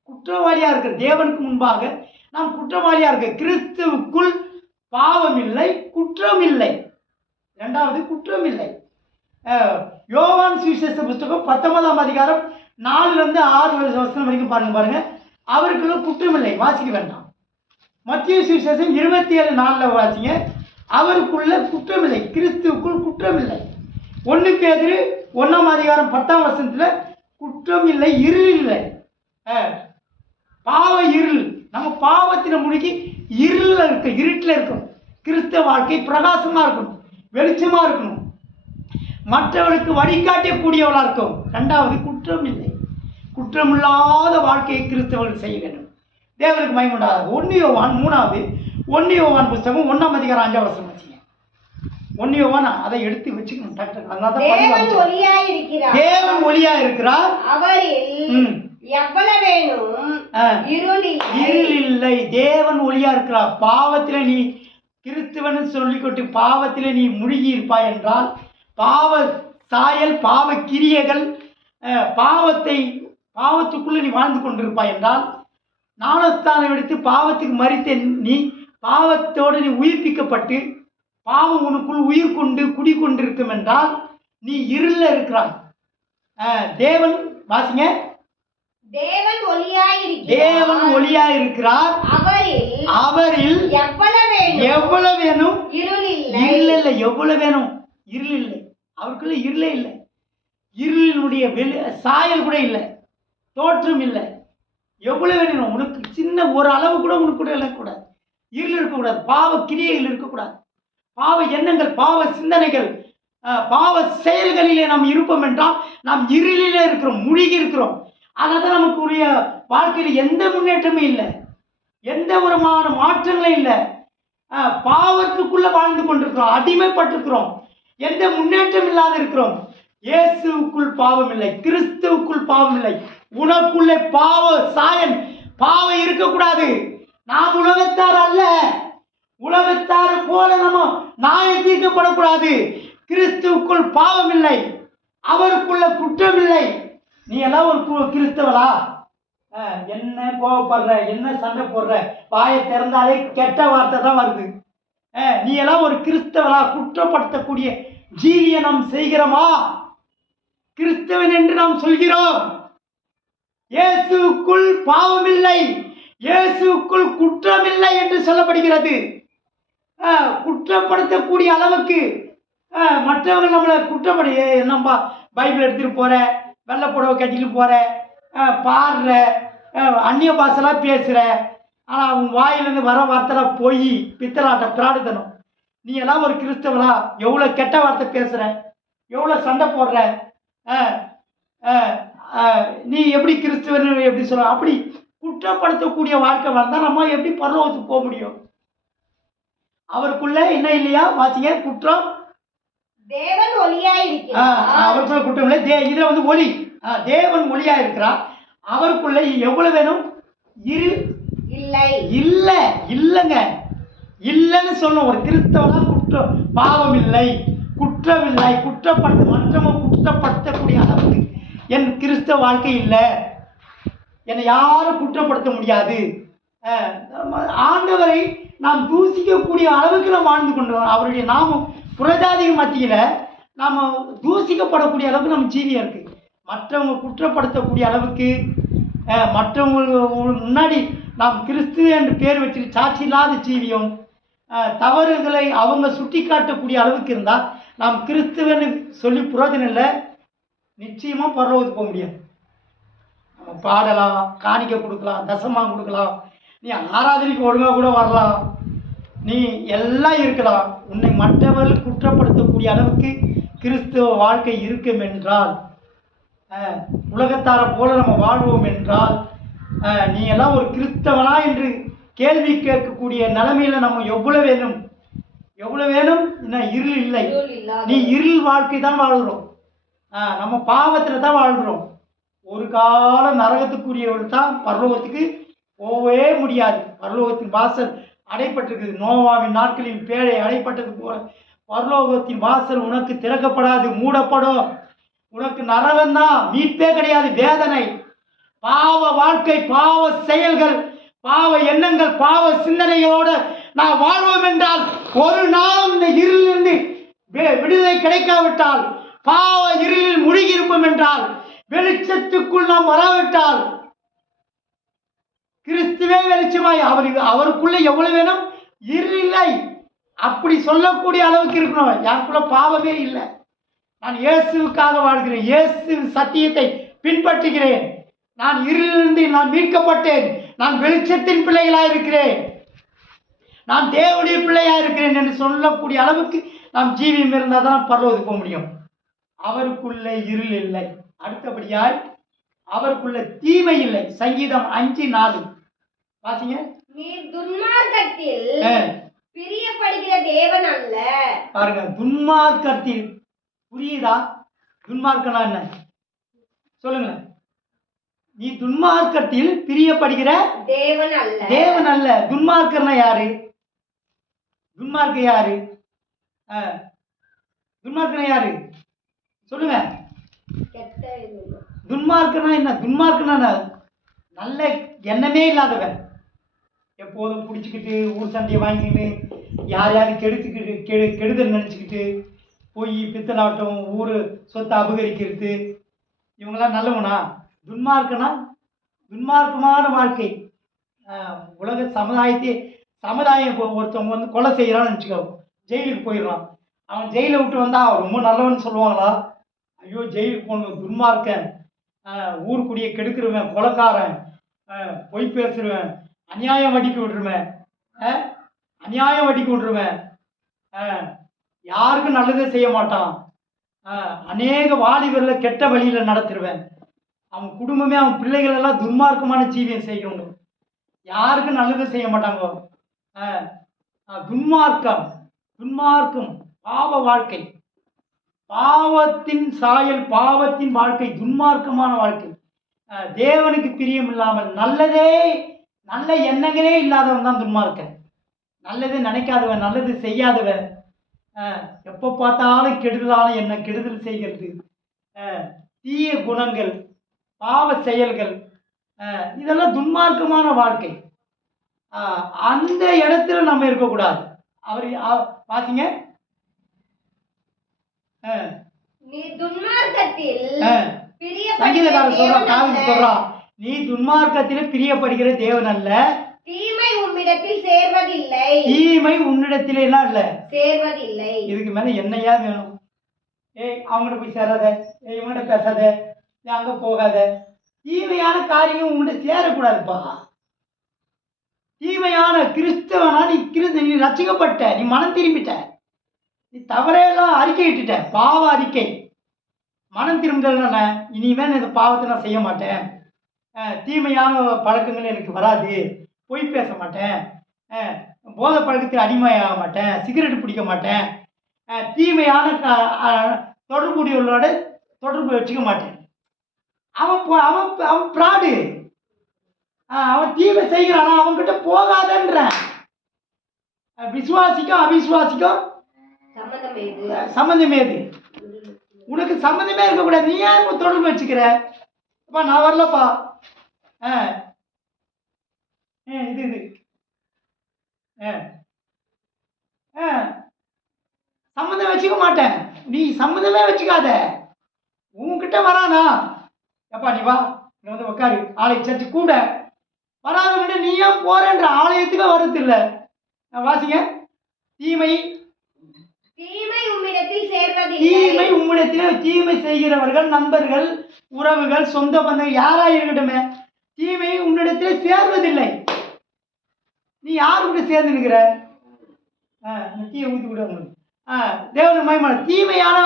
குற்றவாளியா இருக்க. தேவனுக்கு முன்பாக நாம் குற்றவாளியா இருக்க. கிறிஸ்துவுக்குள் பாவம் இல்லை, குற்றம் இல்லை. இரண்டாவது, குற்றம் இல்லை. யோவான் சுவிசேஷ புத்தகம் 19ஆம் அதிகாரம் 4லிருந்து 6 வசனம் வரைக்கும் பாருங்க. அவருக்குள்ள குற்றம் இல்லை, வாசிக்க வேண்டாம். மத்திய சுவிசேஷம் 27:4 வாசிங்க. அவருக்குள்ள குற்றம் இல்லை, கிறிஸ்துவுக்குள் குற்றம் இல்லை. 1 பேதுரு 1ஆம் அதிகாரம் 10ஆம் வசனத்தில் குற்றம் இல்லை, இருள் இல்லை. பாவ இருள், நம்ம பாவத்தின முழுகி இருளில் இருக்க, இருட்டில் இருக்கணும். கிறிஸ்தவ வாழ்க்கை பிரகாசமாக இருக்கணும், வெளிச்சமாக இருக்கணும், மற்றவர்களுக்கு வழிகாட்டக்கூடியவளாக இருக்கும். ரெண்டாவது, குற்றம் இல்லை. குற்றமில்லாத வாழ்க்கையை கிறிஸ்தவர்கள் செய்ய வேண்டும். தேவனுக்கு மகிமை உண்டாகாது. 1 யோவான் 1 யோவான் புத்தகம் 1ஆம் அதிகாரம் 5ஆம் வசனம் வச்சுங்க. 1 யோவான் அதை எடுத்து வச்சுக்கணும். தேவன் ஒளியா இருக்கிறார், அவரில் எவ்வளவேனும் இருள் இல்லை. தேவன் ஒளியா இருக்கிறார். பாவத்தில நீ கிறிஸ்துவன் சொல்லிக்கொண்டு பாவத்தில நீ முழுகி இருப்பாய் என்றால், பாவ சாயல், பாவ கிரியைகள், பாவத்துக்குள்ள நீ வாழ்ந்து கொண்டிருப்பாய் என்றால், ஞானஸ்தானம் எடுத்து பாவத்துக்கு மரித்த நீ, பாவத்தோடு நீ உயிர்ப்பிக்கப்பட்டு பாவம் உனக்குள் உயிர் கொண்டு குடிக்கொண்டிருக்கும் என்றால் நீ இருள இருக்கிறாய். தேவன் வாசிங்க. தேவன் ஒளியாயிருக்கிறார், அவரில் எவ்வளவு வேணும் இருள் இல்லை. எவ்வளவு வேணும் இருள் இல்லை. அவருக்குள்ள இருளே இல்லை. இருளினுடைய சாயல் கூட இல்லை, தோற்றம் இல்லை. எவ்வளவு வேணும் உனக்கு? சின்ன ஒரு அளவு கூட உனக்கு கூட இருக்கக்கூடாது. இருள் இருக்கக்கூடாது. பாவ கிரியைகள் இருக்கக்கூடாது. பாவ எண்ணங்கள், பாவ சிந்தனைகள், பாவ செயல்களிலே நாம் இருப்போம் என்றால் நாம் இருளிலே இருக்கிறோம், மூழ்கி இருக்கிறோம். அதனால்தான் நமக்குரிய வாழ்க்கையில் எந்த முன்னேற்றமும் இல்லை, எந்த விதமான மாற்றங்களும் இல்லை. பாவத்துக்குள்ள வாழ்ந்து கொண்டிருக்கிறோம், அடிமைப்பட்டிருக்கிறோம், எந்த முன்னேற்றம் இல்லாத இருக்கிறோம். இயேசுவுக்குள் பாவம் இல்லை, கிறிஸ்துவுக்குள் பாவம் இல்லை. உனக்குள்ளே பாவ சாயல், பாவம் இருக்கக்கூடாது. நாம் உலகத்தார் அல்ல. உலகத்தார் போல நம்ம நியாயம் தீர்க்கப்படக்கூடாது. கிறிஸ்துவுக்குள் பாவம் இல்லை, அவருக்குள்ள குற்றம் இல்லை. நீ எல்லாம் ஒரு கிறிஸ்தவளா? என்ன கோவப்படுற, என்ன சண்டை போடுற, வாயை திறந்தாலே கெட்ட வார்த்தை தான் வருது. நீ எல்லாம் ஒரு கிறிஸ்தவளா? குற்றப்படுத்தக்கூடிய ஜீவியை நாம் செய்கிறோமா? கிறிஸ்தவன் என்று நாம் சொல்கிறோம். இயேசுக்குள் பாவம் இல்லை, இயேசுக்குள் குற்றம் இல்லை என்று சொல்லப்படுகிறது. குற்றப்படுத்தக்கூடிய அளவுக்கு மற்றவங்க நம்மளை குற்றப்படி, நம்ம பைபிள் எடுத்துகிட்டு போகிற, வெள்ளை புடவை கட்டிட்டு போகிற, பாடுற, அந்நிய பாஷெல்லாம் பேசுகிற, ஆனால் அவங்க வாயிலேருந்து வர வார்த்தைலாம் போய் பித்தலாட்ட பிராடுத்தனம். நீ எல்லாம் ஒரு கிறிஸ்தவளா? எவ்வளோ கெட்ட வார்த்தை பேசுகிற, எவ்வளோ சண்டை போடுற, நீ எப்படி கிறிஸ்தவன் எப்படி சொல்ற? அப்படி குற்றப்படுத்தக்கூடிய வாழ்க்கை வந்தால் நம்ம எப்படி பரலோகத்துக்கு போக முடியும்? அவருக்குள்ள என்ன இல்லையா? வாசிங்க. குற்றம். தேவன் ஒளியாயிருக்கிறார். அவருக்குள்ள குற்றம் இல்லை. இதுல வந்து ஒளி. தேவன் ஒளியா இருக்கிறார். அவருக்குள்ள எவ்வளவு வேணும்? இல்லை. இல்லைங்க. இல்லைன்னு சொல்லணும். ஒரு கிறிஸ்தவனா குற்றம், பாவம் இல்லை, குற்றம் இல்லை, மற்றவங்க குற்றப்படுத்தக்கூடிய அளவுக்கு என் கிறிஸ்தவ வாழ்க்கை இல்லை. என்னை யாரும் குற்றப்படுத்த முடியாது. ஆண்டவரை நாம் தூசிக்கக்கூடிய அளவுக்கு நாம் வாழ்ந்து கொண்டு அவருடைய நாமம் புறஜாதிகள் மத்தியில் நாம் தூசிக்கப்படக்கூடிய அளவுக்கு நம்ம ஜீவியம் இருக்குது. மற்றவங்க குற்றப்படுத்தக்கூடிய அளவுக்கு, மற்றவங்க முன்னாடி நாம் கிறிஸ்துவ என்று பேர் வச்சுட்டு சாட்சி இல்லாத ஜீவியம், தவறுகளை அவங்க சுட்டி காட்டக்கூடிய அளவுக்கு இருந்தால் நாம் கிறிஸ்துவன்னு சொல்லி புரோஜனம் இல்லை. நிச்சயமாக பரலோகத்துக்கு போக முடியாது. நம்ம பாடலாம், காணிக்கை கொடுக்கலாம், தசமாக கொடுக்கலாம், நீ ஆராதனைக்கு ஒழுங்காக கூட வரலாம், நீ எல்லாம் இருக்கலாம். உன்னை மற்றவர்கள் குற்றப்படுத்தக்கூடிய அளவுக்கு கிறிஸ்துவ வாழ்க்கை இருக்கும் என்றால், உலகத்தாரை போல நம்ம வாழ்வோம் என்றால், நீ எல்லாம் ஒரு கிறிஸ்தவனா என்று கேள்வி கேட்கக்கூடிய நிலைமையில் நம்ம எவ்வளோ வேணும்? இன்னும் இருள் இல்லை. நீ இருள் வாழ்க்கை தான் வாழ்கிறோம். நம்ம பாவத்தில் தான் வாழ்கிறோம். ஒரு கால நரகத்துக்குரியவர்கள் தான் பரலோகத்துக்கு போகவே முடியாது. பரலோகத்தின் வாசல் அடைப்பட்டிருக்குது. நோவாவின் நாட்களின் பேழை அடைப்பட்டது போல பரலோகத்தின் வாசல் உனக்கு திறக்கப்படாது, மூடப்படும். உனக்கு நரகம்தான், மீட்பே கிடையாது. வேதனை, பாவ வாழ்க்கை, பாவ செயல்கள், பாவ எண்ணங்கள், பாவ சிந்தனைகளோடு நான் வாழ்வோம் என்றால் ஒரு நாளும் இந்த இருளிலிருந்து விடுதலை கிடைக்காவிட்டால், பாவ இருளில் முழுகி இருப்போம் என்றால், வெளிச்சத்துக்குள் நாம் வராவிட்டால், கிறிஸ்துவே வெளிச்சமாய் அவருக்குள்ள எவ்வளவு வேணும்? இருள் இல்லை. அப்படி சொல்லக்கூடிய அளவுக்கு இருக்கணும். எனக்குள்ள பாவமே இல்லை. நான் இயேசுவுக்காக வாழ்கிறேன். இயேசு சத்தியத்தை பின்பற்றுகிறேன். நான் இருளிலிருந்து நான் மீட்கப்பட்டேன். நான் வெளிச்சத்தின் பிள்ளைகளாக இருக்கிறேன். நான் தேவனுடைய பிள்ளையாக இருக்கிறேன் என்று சொல்லக்கூடிய அளவுக்கு நாம் ஜீவியம் இருந்தால் தான் பரலோகத்துக்கு போக முடியும். அவருக்குள்ள இருள் இல்லை. அடுத்தபடியாய் அவருக்குள்ள தீமை இல்லை. சங்கீதம் 5:4 வாசிங்க. நீ துன்மார்க்கத்தில் பிரியப்படுகிற தேவன் அல்ல. பாருங்க, துன்மார்க்கத்தில். புரியுதா? துன்மார்க்கனா என்ன சொல்லுங்க. நீ துன்மார்க்கத்தில் பிரியப்படுகிற தேவன் அல்ல. துன்மார்க்கர்னா யாரு? துன்மார்க்க யாரு? துன்மார்க்கனா யாரு சொல்லுங்க. துன்மார்க்கனா என்ன? துன்மார்க்கனா நல்ல எண்ணமே இல்லாதவன், எப்போதும் பிடிச்சிக்கிட்டு ஊர் சண்டையை வாங்கிக்கிட்டு யாரையாவது கெடுதல் நினச்சிக்கிட்டு போய் பித்தலாட்டம், ஊர் சொத்தை அபகரிக்கிறது, இவங்களாம் நல்லவனா? துன்மார்க்கமான வாழ்க்கை. உலக சமுதாயம் ஒருத்தவங்க வந்து கொலை செய்கிறான்னு வச்சுக்கோ, ஜெயிலுக்கு போயிடுறான். அவன் ஜெயிலை விட்டு வந்தால் ரொம்ப நல்லவன் சொல்லுவாங்களா? ஐயோ ஜெயிலுக்கு போகணும், துன்மார்க்கன், ஊருக்குடியை கெடுக்கிறவன், கொலைக்காரன், பொய் பேசுகிறவன், அநியாயம் வட்டிக்கு விட்டுருவேன், யாருக்கும் நல்லதே செய்ய மாட்டான், அநேக வாலிபரில் கெட்ட வழியில் நடத்திடுவேன், அவன் குடும்பமே அவன் பிள்ளைகள் எல்லாம் துன்மார்க்கமான ஜீவியம் செய்யணும், யாருக்கும் நல்லதே செய்ய மாட்டாங்க. துன்மார்க்கம் பாவ வாழ்க்கை, பாவத்தின் சாயல், பாவத்தின் வாழ்க்கை, துன்மார்க்கமான வாழ்க்கை. தேவனுக்கு பிரியம் இல்லாமல் நல்ல எண்ணங்களே இல்லாதவன் தான் துன்மார்க்கன். நல்லது நினைக்காதவன், நல்லது செய்யாதவன், எப்போ பார்த்தாலும் கெடுதலான எண்ணம், கெடுதல் செய்கிறது, தீய குணங்கள், பாவ செயல்கள், இதெல்லாம் துன்மார்க்கமான வாழ்க்கை. அந்த இடத்துல நம்ம இருக்கக்கூடாது. அவர் பாத்தீங்க, சங்கீதக்காரர் சொல்றான், தாவீது சொல்றான், நீ துன்மார்க்கத்தில் பிரியப்படுகிற தேவன் அல்ல, தீமை உன்னிடத்தில் சேர்வதில்லை. தீமை உன்னிடத்தில் எல்லாம் இல்ல, சேர்வதில்லை. இதுக்கு மேல என்னையா வேணும்? அவங்ககிட்ட போய் சேராத, இவங்ககிட்ட பேசாத, அங்க போகாத, தீமையான காரியம் உங்கள்கிட்ட சேரக்கூடாதுப்பா. தீமையான கிறிஸ்தவனா நீ ரசிக்கப்பட்ட, நீ மனம் திரும்பிட்ட, நீ தவறையெல்லாம் அறிக்கையிட்டுட்ட, பாவ அறிக்கை, மனம் திரும்புதல்னா இனிமேல் இந்த பாவத்தை நான் செய்ய மாட்டேன், தீமையான பழக்கங்கள் எனக்கு வராது, பொய் பேச மாட்டேன், போதை பழக்கத்தில் அடிமையாக மாட்டேன், சிகரெட் பிடிக்க மாட்டேன், தீமையான தொடர்புடையவர்களோட தொடர்பு வச்சுக்க மாட்டேன். அவன் அவன் பிராடு, அவன் தீமை செய்கிறானா அவன்கிட்ட போகாதன்றேன். விசுவாசிக்கும் அவிசுவாசிக்கும் சம்மந்தம் ஏது? உனக்கு சம்மந்தமே இருக்கக்கூடாது. நீ ஏன் இப்போ தொடர்பு வச்சுக்கிற? அப்பா நான் வரலப்பா, இது சம்மந்தம் வச்சுக்க மாட்டேன். நீ சம்மந்தமே வச்சுக்காத. உன்கிட்ட வரானா, எப்பா நீ வா, நீ வந்து உட்காரு, ஆலய சர்ச்சு கூட வராத. நீ ஏன் போறன்ற? ஆலயத்துக்கு வர்றது இல்லை. வாசிங்க. தீமை உம்மிடத்தில் சேர்வதில்லை. தீமை உம்மிடத்தில், தீமை செய்கிறவர்கள் நண்பர்கள், உறவுகள், சொந்த பந்தங்கள் யாரா இருக்கட்டுமே, தீமை உன்னிடத்தில் சேர்வதில்லை. நீ யாரு கூட சேர்ந்து நிற்கிற? தீயை ஊற்றி கூட உங்களுக்கு தேவன் மகிமை. தீமையான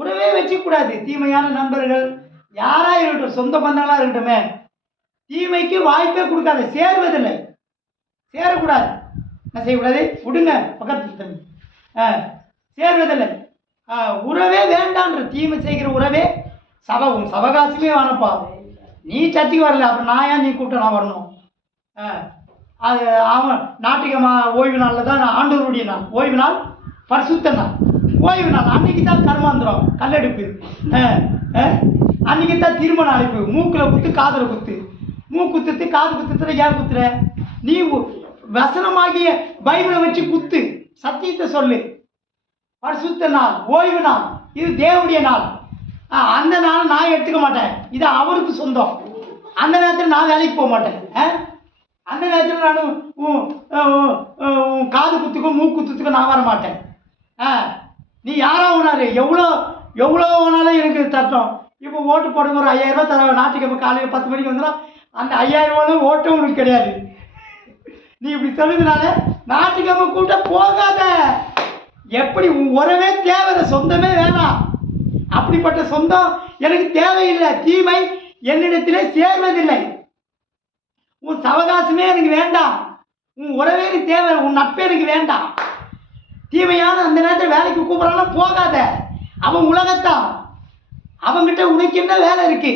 உறவே வச்சுக்கூடாது. தீமையான நண்பர்கள் யாரா இருக்கட்டும், சொந்த பந்தங்களா இருக்கட்டுமே, தீமைக்கு வாய்ப்பே கொடுக்காது. சேர்வதில்லை, சேரக்கூடாது. என்ன செய்யக்கூடாது? விடுங்க பக்கத்து தம்பி. சேர்வதில்லை. உறவே வேண்டான்ற. தீமை செய்கிற உறவே சவகாசமே வேணப்பா. நீ சர்ச்சுக்கு வரல, அப்புறம் நான் ஏன் நீ கூப்பிட்ட நான் வரணும்? அது அவன் நாட்டிகமா ஓய்வு நாளில் தான் ஆண்டவருடைய நாள். ஓய்வு நாள் பரிசுத்த நாள். ஓய்வு நாள் அன்னைக்கு தான் கர்மாந்திரம், கல்லெடுப்பு, அன்னைக்கு தான் திருமண அழைப்பு. மூக்கில் குத்து, காதில் குத்து. மூக்கு குத்துட்டு காது குத்துற. ஏன் குத்துற? நீ வசனமாகிய பைபிளை வச்சு குத்து, சத்தியத்தை சொல்லு. பரிசுத்த நாள், ஓய்வு நாள், இது தேவனுடைய நாள். அந்த நாள் நான் எடுத்துக்க மாட்டேன். இது அவருக்கு சொந்தம். அந்த நேரத்தில் நான் வேலைக்கு போக மாட்டேன். அந்த நேரத்தில் நான் காது குத்துக்கும் மூக்கு குத்துக்கும் நான் வர மாட்டேன். நீ யாரா வேணாரு, எவ்வளோ வேணாலும் எனக்கு தட்டம். இப்போ ஓட்டு போடுங்க, ஒரு 5000 ரூபா தர. நாட்டுக்கு காலையில் 10 மணிக்கு வந்துடும். அந்த 5000 ரூபாலும் ஓட்டம் உனக்கு கிடையாது. நீ இப்படி சொல்லுறதுனால நாட்டுக்கிழமை கூட்ட போகாத. எப்படி உன் உறவே தேவை, சொந்தமே வேணாம். அப்படிப்பட்ட சொந்தம் எனக்கு தேவையில்லை. தீமை என்னிடத்திலே சேர்வதில்லை. உன் சவகாசமே எனக்கு வேண்டாம். உன் உறவே எனக்கு தேவை. உன் நட்பே எனக்கு வேண்டாம். தீமையான அந்த நேரத்தில் வேலைக்கு கூப்பிட்றானா போகாத. அவன் உலகத்தான். அவன்கிட்ட உனக்கு என்ன வேலை இருக்கு?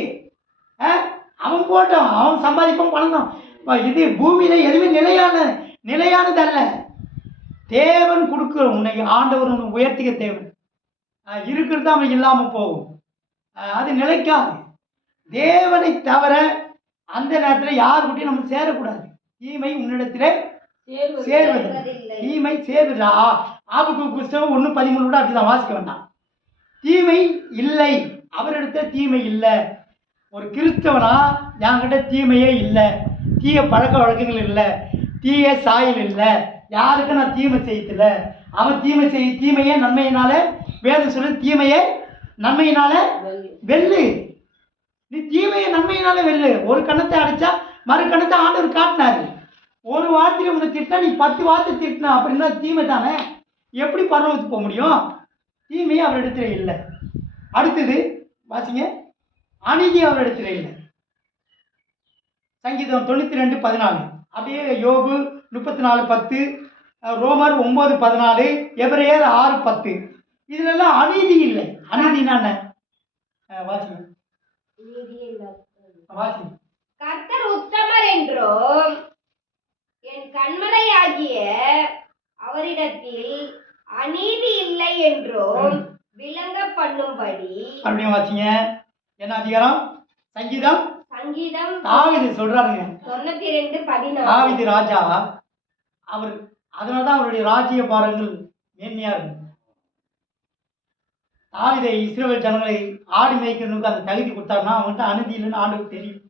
அவன் போட்டான், அவன் சம்பாதிப்பான், பணம். இது பூமியில எதுவுமே நிலையானதல்ல. தேவன் கொடுக்குற உன்னை ஆண்டவர் உன்னை உயர்த்திக்க தேவன் இருக்கிறது அவன் இல்லாமல் போகும். அது நிலைக்காது. தேவனை தவிர அந்த நேரத்தில் யாருக்கிட்டையும் நம்ம சேரக்கூடாது. தீமை உன்னிடத்திலே சேர்வது. தீமை சேர்வது. ஆபத்து புஸ்தகம் 1:13 அப்படிதான் வாசிக்க வேண்டாம். தீமை இல்லை, அவரிடத்துல தீமை இல்லை. ஒரு கிறிஸ்தவனா என்கிட்ட தீமையே இல்லை, தீய பழக்க வழக்கங்கள் இல்லை, தீய சாயல் இல்லை, யாருக்கும் நான் தீமை செய்யல. அவன் தீமையே நன்மையினால, வேதம் சொல்லு, தீமையே நன்மையினால வெல்லு. நீ தீமையை நன்மையினால வெல்லு. ஒரு கணத்தை அடிச்சா மறு கணத்தை ஆண்டவர் காட்டினாரு. ஒரு வார்த்தையில உன்னை திட்டா நீ 10 வார்த்தை திட்டினா அப்படின்னா தீமை தானே. எப்படி பரலோகத்துக்கு போக முடியும்? தீமையே அவரிடத்துல இல்லை. அடுத்தது வாசிங்க. அநீதி அவரிடத்துல இல்லை. சங்கீதம் 92:14, அப்படியே யோபு 34:10, ரோமர் 9:14, எபிரேயர் 6:10. இதுலெல்லாம் அநீதி இல்லை. அநீதினா என்ன? வாசிங்க வாசிங்க. கர்த்தர் உத்தமர் என்றும் என் கண்மலையாகிய அவரிடத்தில் அநீதி இல்லை என்றும் விளங்க பண்ணும்படி. அப்படியே வாசிங்க. என்ன அதிகாரம்? சங்கீதம் தாவீது சொல்றாருங்க. 92:14. தாவீது ராஜா, அவர் அதனாலதான் அவருடைய ராஜ்ய பாரங்கள் மேன்மையா இருக்கும். தாவீதை இஸ்ரவேல் ஜனங்களை ஆடு மேய்க்கிறதுக்கு அந்த தகுதி கொடுத்தாருன்னா அவன்கிட்ட அநீதி இல்லைன்னு ஆண்டுக்கு தெரியும்.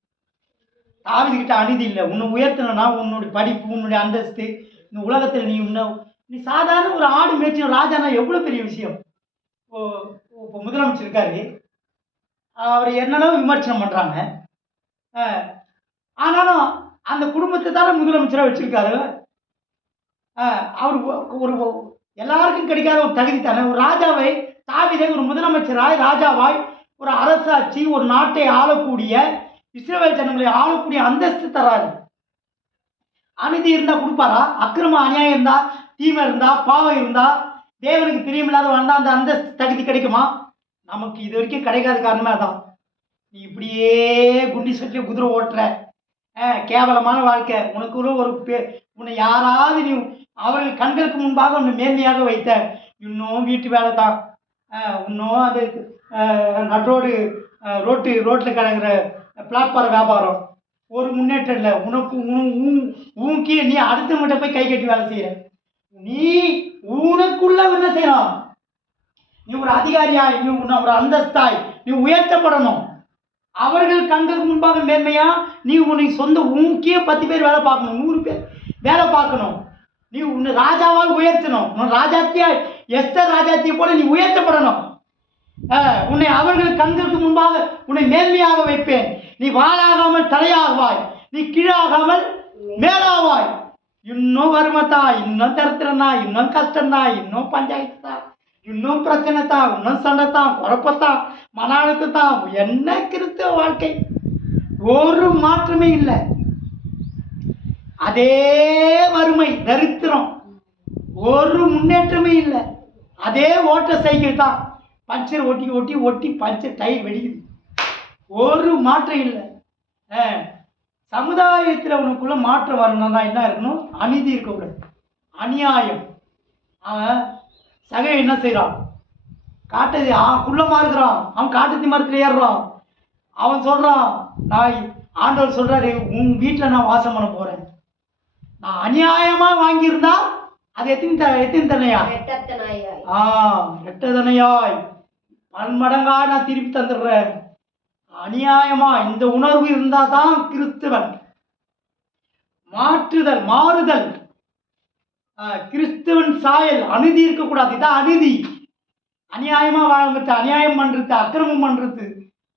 தாவீது கிட்ட அநீதி இல்லை. உன்னை உயர்த்தணும்னா உன்னுடைய படிப்பு, உன்னுடைய அந்தஸ்து, இந்த உலகத்தில் நீ சாதாரண ஒரு ஆடு மேய்ச்சின ராஜானா எவ்வளோ பெரிய விஷயம். இப்போ முதலமைச்சர் இருக்காரு, அவர் என்னென்ன விமர்சனம் பண்ணுறாங்க. ஆனாலும் அந்த குடும்பத்தை தானே முதலமைச்சராக வச்சிருக்காரு. அவர் ஒரு எல்லாருக்கும் கிடைக்காத ஒரு தகுதி தானே. ஒரு ராஜாவை, தாவீதை ஒரு முதலமைச்சராய், ராஜாவாய், ஒரு அரசாட்சி, ஒரு நாட்டை ஆளக்கூடிய, இஸ்ரவேல் ஜனங்களை ஆளக்கூடிய அந்தஸ்து தராரு. அநீதி இருந்தால் கொடுப்பாரா? அக்கிரமம் அநியாயம் இருந்தால், தீமை இருந்தால், பாவம் இருந்தால், தேவனுக்கு பிரியமில்லாத வாழ்ந்தால் அந்த அந்தஸ்து தகுதி கிடைக்குமா? நமக்கு இது வரைக்கும் கிடைக்காத காரணமே அதான். நீ இப்படியே குண்டி சுற்றி குதிரை ஓட்டுற கேவலமான வாழ்க்கை. உனக்கு ஒரு உன்னை யாராவது நீ அவர்கள் கண்களுக்கு முன்பாக உன்னை மேன்மையாக வைத்த, இன்னும் வீட்டு வேலை தான், இன்னும் அது நட்டோடு ரோட்டில் கிடக்கிற பிளாட்ஃபார்ம் வியாபாரம், ஒரு முன்னேற்றம் இல்லை. உனக்கு ஊக்கி நீ அடுத்தவங்கிட்ட போய் கை கட்டி வேலை செய்கிற. நீ உனக்குள்ள என்ன செய்யணும்? நீ ஒரு அதிகாரியாய், நீ ஒரு அந்தஸ்தாய், நீ உயர்த்தப்படணும். அவர்கள் கண்களுக்கு முன்பாக மேன்மையா நீ உன்னை சொந்த ஊக்கிய 10 பேர் வேலை பார்க்கணும், 100 பேர் வேலை பார்க்கணும். நீ உன்னை ராஜாவாக உயர்த்தணும். உன் ராஜாத்தியா எஸ்தர் ராஜாத்தியை போல நீ உயர்த்தப்படணும். உன்னை அவர்கள் கண்களுக்கு முன்பாக உன்னை மேன்மையாக வைப்பேன். நீ வாழாகாமல் தலையாகுவாய், நீ கீழாகாமல் மேலாவாய். இன்னும் வறுமைத்தா, இன்னும் தரித்திரம்தான், இன்னும் கஷ்டம்தான், இன்னும் பஞ்சாயத்து தான், இன்னும் பிரச்சனை தான், இன்னும் சண்டை தான், குழப்பத்தான், மன அழுத்தத்தான். என்ன கிறிஸ்தவ வாழ்க்கை? ஒரு மாற்றமே இல்லை. அதே வறுமை, தரித்திரம், ஒரு முன்னேற்றமே இல்லை. அதே ஓட்ட சைக்கிள் தான், பஞ்சர் ஒட்டி ஒட்டி ஒட்டி பஞ்சர் டயர் வெடிக்குது. ஒரு மாற்றம் இல்லை. சமுதாயத்தில் உனக்குள்ள மாற்றம் வரணும்னா என்ன இருக்கணும்? அநீதி இருக்கக்கூடாது, அநியாயம். அவன் சக என்ன செய்கிறான்? காட்டதி குள்ளமாக இருக்கிறான், அவன் காட்டத்தி மரத்தில் ஏறுறான். அவன் சொல்கிறான், நான் ஆண்டவர் சொல்கிறாரு, உன் வீட்டில் நான் வாசம் பண்ண போகிறேன். நான் அநியாயமாக வாங்கியிருந்தா அது எத்தனை தனையாய்? எட்டதனையாய் பன்மடங்காய் நான் திருப்பி தந்துடுறேன். அநியாயமா இந்த உணர்வு இருந்தால் தான் கிறிஸ்துவன். மாறுதல் கிறிஸ்துவன் சாயல். அநீதி இருக்கக்கூடாது, இதான் அநீதி. அநியாயமா வாழ்ந்துட்டு, அநியாயம் பண்றது, அக்கிரமம் பண்றது,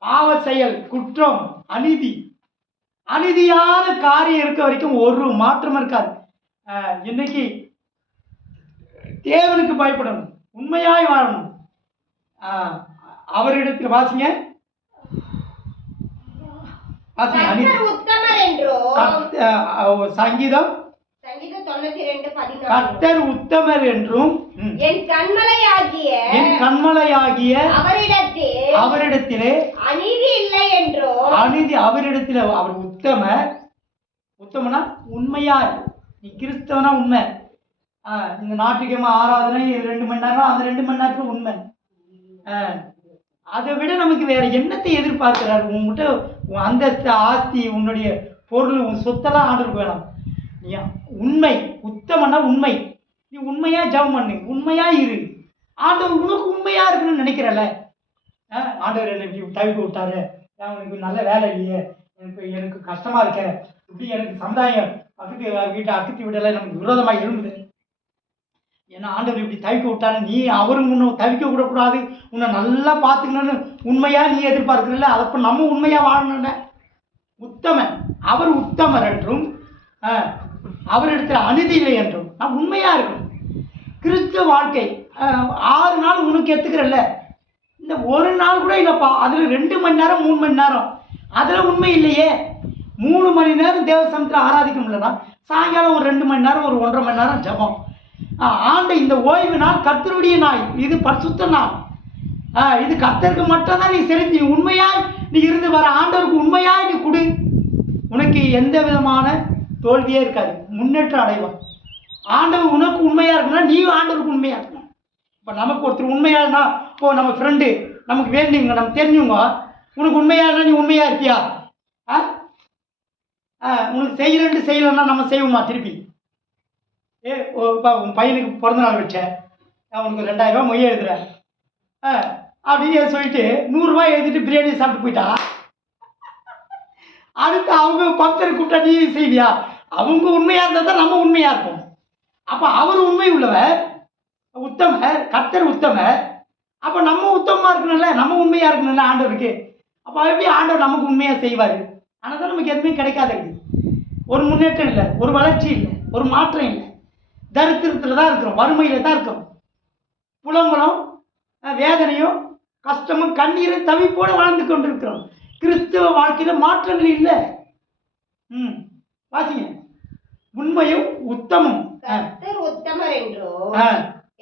பாவ செயல், குற்றம், அநீதி. அநீதியான காரியம் இருக்க வரைக்கும் ஒரு மாற்றம் இருக்காது. இன்னைக்கு தேவனுக்கு பயப்படணும், உண்மையாய் வாழணும். அவரிடத்தில் வாசிங்க, சங்கீதம் கர்த்தர் உத்தமர் என்றும் என் கண்மலையாகிய அவரிடத்திலே அநீதி இல்லை என்றோ. அநீதி அவரிடத்தில் அவர் உத்தமனா உண்மையா. நீ கிறிஸ்தவனா உண்மை. இந்த ஞாயிற்றுக்கிழமை ஆராதனை 2 மணி நேரம், அந்த 2 மணி நேரத்துல உண்மை. அதை விட நமக்கு வேற என்னத்தை எதிர்பார்க்கிறாரு? உங்ககிட்ட உன் அந்தஸ்து, ஆஸ்தி, உன்னுடைய பொருள், உன் சொத்தெல்லாம் ஆண்டவருக்கு வேணாம். நீ உண்மை, உத்தமனா உண்மை. நீ உண்மையா ஜெபம் பண்ணு, உண்மையா இரு. ஆண்டவர் உனக்கு உண்மையா இருக்குன்னு நினைக்கிறல்ல. ஆண்டவர் என்னை இப்படி தவிக்க விட்டாரு, எனக்கு நல்ல வேலை இல்லையே, எனக்கு கஷ்டமா இருக்க, இப்படி எனக்கு சமுதாயம் பக்கத்து வீட்டை அக்கத்து வீடெல்லாம் நமக்கு விரோதமாக எழும்புது, ஏன்னா ஆண்டவர் இப்படி தவிக்க விட்டாரு, நீ அவரும் உன்னை தவிக்க விடக்கூடாது, உன்னை நல்லா பார்த்துக்கணும்னு உண்மையா நீ எதிர்பார்க்கல. அதப்போ நம்ம உண்மையா வாழணும்ல. உத்தமன், அவர் உத்தமர் என்றும் அவரிடத்தில் அநீதி இல்லை என்றும் நான் உண்மையா இருக்கணும். கிறிஸ்துவ வாழ்க்கை 6 நாள் உனக்கு எடுத்துக்கிறல்ல, இந்த ஒரு நாள் கூட இல்லைப்பா, அதில் 2 மணி நேரம் 3 மணி நேரம் அதில் உண்மை இல்லையே. 3 மணி நேரம் தேவசமத்தில் ஆராதிக்க முடியலன்னா சாயங்காலம் ஒரு 2 மணி நேரம், ஒரு 1.5 மணி நேரம் ஜபம். இந்த ஓய்வு நாள் கர்த்தருடைய நாள், இது பரிசுத்த நாள். இது கர்த்தருக்கு மட்டும்தான் நீ செலுத்தி உண்மையாய் நீ இருந்து வர. ஆண்டவருக்கு உண்மையாய் நீ கொடு, உனக்கு எந்த விதமான தோல்வியே இருக்காது, முன்னேற்றம் அடைவான். ஆண்டவர் உனக்கு உண்மையா இருக்குன்னா நீ ஆண்டவருக்கு உண்மையா இருக்கணும். இப்போ நமக்கு ஒருத்தர் உண்மையானா, நம்ம ஃப்ரெண்டு, நமக்கு வேண்டியவங்க, நமக்கு தெரிஞ்சவங்க, உனக்கு உண்மையானா நீ உண்மையா இருப்பியா? உனக்கு செய்யலைன்னா நம்ம செய்வோமா திருப்பி? உன் பையனுக்கு பிறந்த நாள் வச்சேன், உனக்கு 2000 ரூபா மொய் எழுதுறேன் அப்படின்னு சொல்லிட்டு 100 ரூபாய் எழுதிட்டு பிரியாணி சாப்பிட்டு போயிட்டா, அடுத்து அவங்க பக்தரை கூப்பிட்டா நீ செய்வியா? அவங்க உண்மையாக இருந்தால் தான் நம்ம உண்மையாக இருப்போம். அப்போ அவர் உண்மை உள்ளவர், உத்தமர், கர்த்தர் உத்தமர். அப்போ நம்ம உத்தமமாக இருக்கணும்ல, நம்ம உண்மையாக இருக்கணும்ல ஆண்டவருக்கு. அப்போ எப்படி ஆண்டவர் நமக்கு உண்மையாக செய்வார்? ஆனால் தான் நமக்கு எதுவுமே கிடைக்காது. ஒரு முன்னேற்றம் இல்லை, ஒரு வளர்ச்சி இல்லை, ஒரு மாற்றம் இல்லை. தரித்திரத்தில் தான் இருக்கிறோம், வறுமையில் தான் இருக்கிறோம், புலம்பலம், வேதனையும், கஷ்டமும், கண்ணீரும், தவிப்போடு வாழ்ந்து கொண்டிருக்கிறோம். கிறிஸ்தவ வாழ்க்கையில் மாற்றங்கள் இல்லை. வாசிங்க. உண்மையும் உத்தமம். கர்த்தர் உத்தமர் என்றோ ஆ,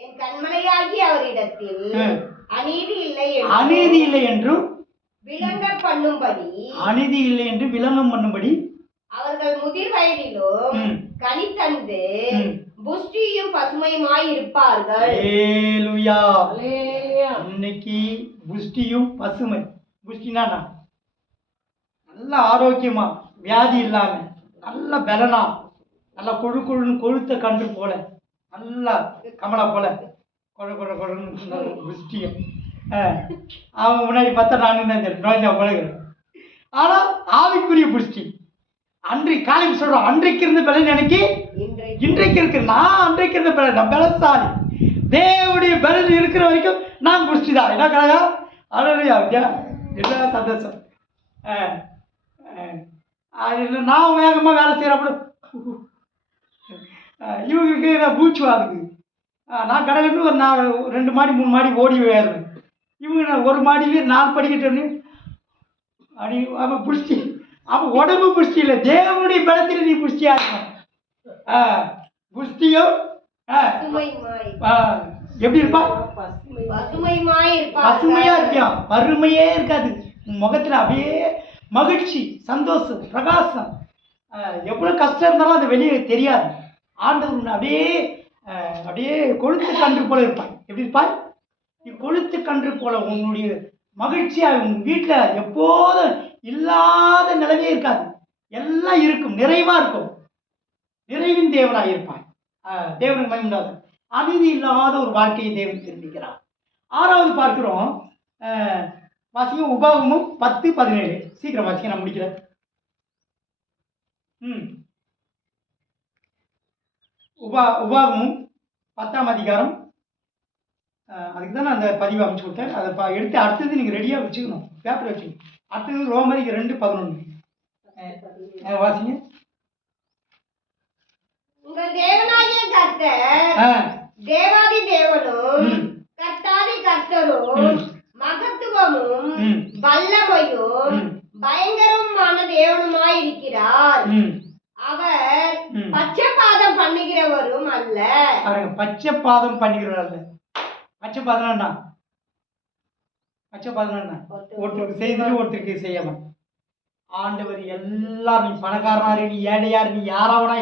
என் கண்மலையாகி அவரிடத்தில் ஆ. அநீதி இல்லை அநீதி இல்லை என்றும் விளங்க பண்ணும்படி அநீதி இல்லை என்று விளங்கம் பண்ணும்படி அவர்கள் முதிர் வயதிலும் ம். கனி தந்து ம். புஷ்டியும் பசுமையுமாய் இருப்பார்கள். அல்லேலூயா. அல்லேலூயா. இன்னைக்கு புஷ்டியும் பசுமை. புஷ்டினா என்ன? நல்ல ஆரோக்கியமா, வியாதி இல்லாம, நல்ல பலனா, நல்ல கொழு கொழுன்னு கொழுத்த கன்று போல, நல்லா கமலா போல கொழ கொழ கொழன்னு புஷ்டியும். அவன் முன்னாடி பார்த்தா நானும் தான் நோய்ஞ்சா பழகிறேன். ஆனால் ஆவிக்குரிய புஷ்டி அன்றைக்கு காலையில் சொல்றோம், அன்றைக்கு இருந்த பலன் எனக்கு இன்றைக்கு இருக்கு. நான் அன்றைக்கு இருந்த பலன், நான் பலசாலி. தேவனுடைய பலன் இருக்கிற வரைக்கும் நான் புஷ்டி தான். என்ன கழகா அழகையா என்ன சந்தோஷம். அது இல்லை, நான் வேகமாக வேலை செய்கிறப்ப இவங்களுக்கு நான் பூச்சி வாங்குது. நான் கடகன்னு ஒரு 2 மாடி 3 மாடி ஓடி ஏறுவேன். இவங்க நான் ஒரு மாடியிலே 4 படிக்கட்டு அப்படி அவன் புஷ்டி. அவன் உடம்பு புஷ்டி இல்லை, தேவனுடைய பலத்தில் நீ புஷ்டியா இருக்கணும். புஷ்டியும் எப்படி இருப்பா? பசுமையா இருப்பியா, வறுமையே இருக்காது முகத்துல. அப்படியே மகிழ்ச்சி, சந்தோஷம், பிரகாசம். எவ்வளவு கஷ்டம் இருந்தாலும் அது வெளியே தெரியாது. ஆண்டவர் அப்படியே அப்படியே கொழுத்து கன்று போல இருப்பான். எப்படி இருப்பாய்? நீ கொழுத்து கன்று போல உன்னுடைய மகிழ்ச்சியா உன் வீட்டில் எப்போதும் இல்லாத நிலையே இருக்காது. எல்லாம் இருக்கும், நிறைவா இருக்கும். நிறைவின் தேவனாக இருப்பாய். தேவனுக்கு மகிமையுண்டாகும். அநீதி இல்லாத ஒரு வாழ்க்கையை தேவன் தெரிவிக்கிறார். 6வது பார்க்கிறோம். வாசிங்க உபாகமும் 10:17. சீக்கிரம் வாசிங்க, நான் முடிக்கிறேன். உபாகமும் 10ஆம் அதிகாரம். அதுக்கு தான் நான் அந்த பதிவை அமைச்சு கொடுத்தேன். அதை எடுத்து அடுத்தது நீங்கள் ரெடியாக வச்சுக்கணும், பேப்பர் வச்சுக்கணும். அடுத்தது ரோமருக்கு 2:11 வாசிங்க. உங்கள் தேவனாகிய கர்த்தர் தேவாதி தேவனும் கர்த்தாதி கர்த்தரும் மகத்துவமும் வல்லமையும் பயங்கரமான தேவனுமாய் இருக்கிறார். அவர் பட்சபாதம் பண்ணுகிறவரும் அல்ல. பட்சபாதம் பண்ணுகிறவர் அல்ல. பட்சபாதம் என்ன? பட்சபாதம் என்ன? ஒருத்தருக்கு செய்துட்டு ஒருத்தருக்கு செய்யாம. ஆண்டவர் எல்லாரும், நீ பணக்காரனாரு, நீ ஏழையாரு, நீ யாராவனா,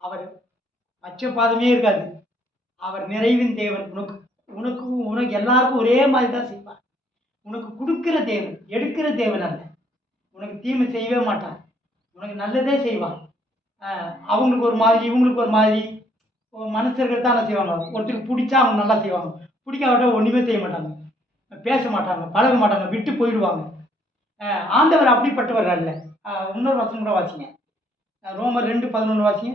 அவர் பட்சபாதமே இருக்காது. அவர் நிறைவின் தேவன். உனக்கு எல்லாருக்கும் ஒரே மாதிரி தான் செய்வார். உனக்கு கொடுக்கிற தேவன், எடுக்கிற தேவன் அல்ல. உனக்கு தீமை செய்யவே மாட்டார், உனக்கு நல்லதே செய்வார். அவங்களுக்கு ஒரு மாதிரி, இவங்களுக்கு ஒரு மாதிரி. மனுஷர்கள் தான் செய்வாங்க. ஒருத்தருக்கு பிடிச்சா அவங்க நல்லா செய்வாங்க, பிடிக்காவிட்டா ஒன்றுமே செய்ய மாட்டாங்க, பேச மாட்டாங்க, பழக மாட்டாங்க, விட்டு போயிடுவாங்க. ஆண்டவர் அப்படிப்பட்டவர் அல்ல. இன்னொரு வசனம் கூட வாசிங்க, ரோமர் 2:11 வாசிங்க.